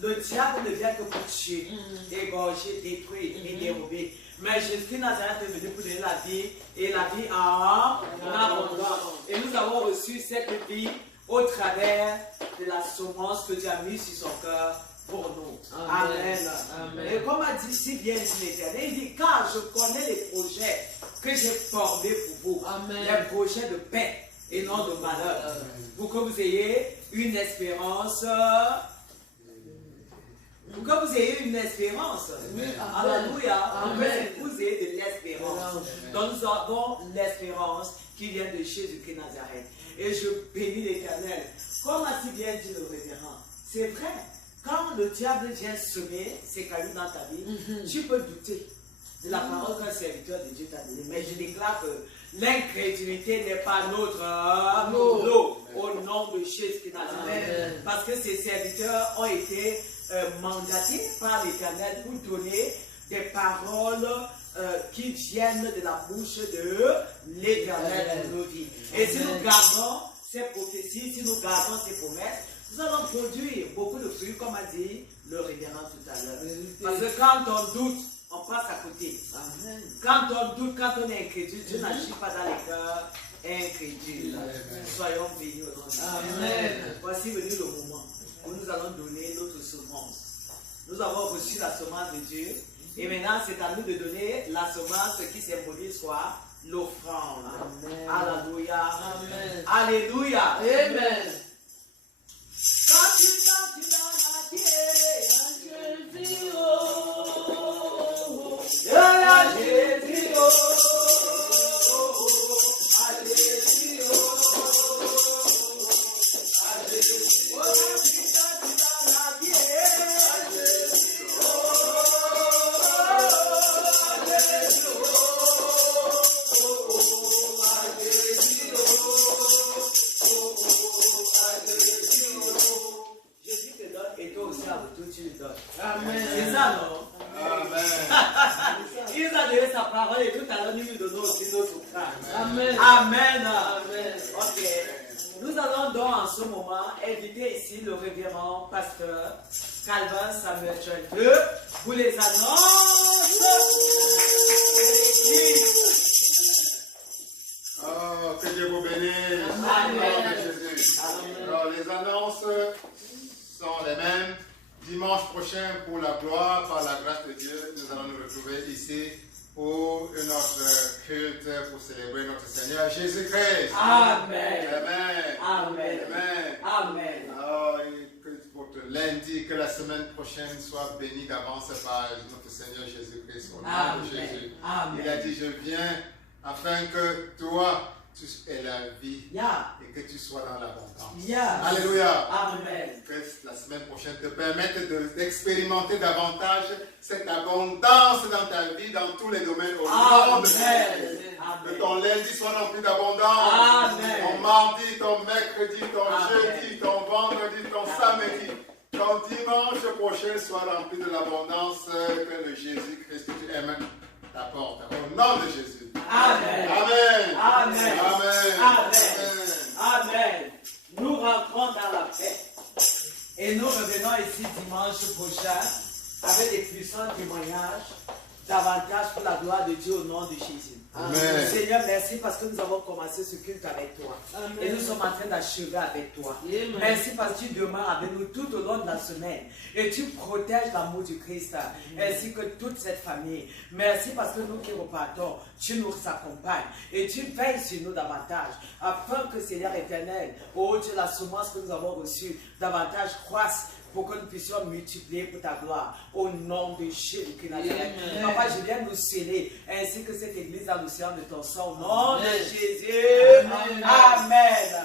le diable ne vient que pour tuer, égorger, détruire et dérober. Mais Jésus Nazareth est venu pour donner la vie et la vie en abondance. Et nous avons reçu cette vie au travers de la semence que Dieu a mise sur son cœur pour nous. Amen. Amen. Et comme a dit si bien l'Éternel, il dit, car je connais les projets que j'ai formés pour vous. Amen. Les projets de paix et non de malheur. Pour que vous ayez une espérance. Pour que vous ayez une espérance. Alléluia. Pour que vous ayez de l'espérance. Donc nous avons l'espérance qui vient de Jésus-Christ Nazareth. Et je bénis l'Éternel. Comme a si bien dit le révérend, c'est vrai. Quand le diable vient semer ses cailloux dans ta vie, tu peux douter de la parole qu'un serviteur de Dieu t'a donnée. Mais je déclare que l'incrédulité n'est pas notre lot au nom de Jésus-Christ Nazareth. Parce que ces serviteurs ont été mandatés par l'Éternel pour donner des paroles qui viennent de la bouche de l'Éternel pour nos vies. Et si nous gardons ces prophéties, si nous gardons ces promesses, nous allons produire beaucoup de fruits, comme a dit le révérend tout à l'heure. Parce que quand on doute, on passe à côté. Amen. Quand on doute, quand on est incrédule, Dieu n'agit pas dans les cœurs incrédules. Soyons bénis au nom de Dieu. Amen. Voici venu le moment où nous allons donner notre semence. Nous avons reçu la semence de Dieu. Et maintenant, c'est à nous de donner la semence qui symbolise quoi? L'offrande. Alléluia. Amen. Alléluia. Amen. Quand tu dans la terre, Jésus, oh, Jésus, oh, Jésus, Jésus te donne et toi aussi à retour tu lui donnes. Amen. C'est ça, non? Amen. Il nous a donné sa parole et tout à l'heure nous lui donnons aussi nos souffrances. Amen. Amen. Amen. Ok. Nous allons donc en ce moment inviter ici le révérend pasteur Calvin Samuel Chouin pour les annonces de l'Église. Oh, que Dieu vous bénisse. Amen. Jésus. Alors, les annonces sont les mêmes. Dimanche prochain, pour la gloire, par la grâce de Dieu, nous allons nous retrouver ici pour notre culte, pour célébrer notre Seigneur Jésus-Christ. Amen. Amen. Amen. Amen. Amen. Alors, que votre lundi, que la semaine prochaine soit bénie d'avance par notre Seigneur Jésus-Christ. Au nom de Jésus. Amen. Il a dit, je viens afin que toi, tu aies la vie et que tu sois dans l'abondance. Alléluia. Amen. Que la semaine prochaine te permette d'expérimenter davantage cette abondance dans ta vie, dans tous les domaines. Au nom de Jésus. Que ton lundi soit rempli d'abondance. Amen. Ton mardi, ton mercredi, ton jeudi, ton vendredi, ton samedi. Ton dimanche prochain soit rempli de l'abondance que le Jésus-Christ que tu aimes t'apporte. Au nom de Jésus. Amen. Amen. Amen. Amen. Amen. Amen. Nous rentrons dans la paix. Et nous revenons ici dimanche prochain avec des puissants témoignages davantage pour la gloire de Dieu au nom de Jésus. Amen. Seigneur, merci parce que nous avons commencé ce culte avec toi. Amen. Et nous sommes en train d'achever avec toi. Amen. Merci parce que tu demeures avec nous tout au long de la semaine. Et tu protèges l'amour du Christ, ainsi que toute cette famille. Merci parce que nous qui repartons, tu nous accompagnes. Et tu veilles sur nous davantage. Afin que, Seigneur éternel, oh Dieu, la semence que nous avons reçue, davantage croisse, pour que nous puissions multiplier pour ta gloire. Au nom de Jésus-Christ Nazareth. Papa, je viens nous sceller, ainsi que cette église dans l'océan de ton sang. Au nom de Jésus. Amen.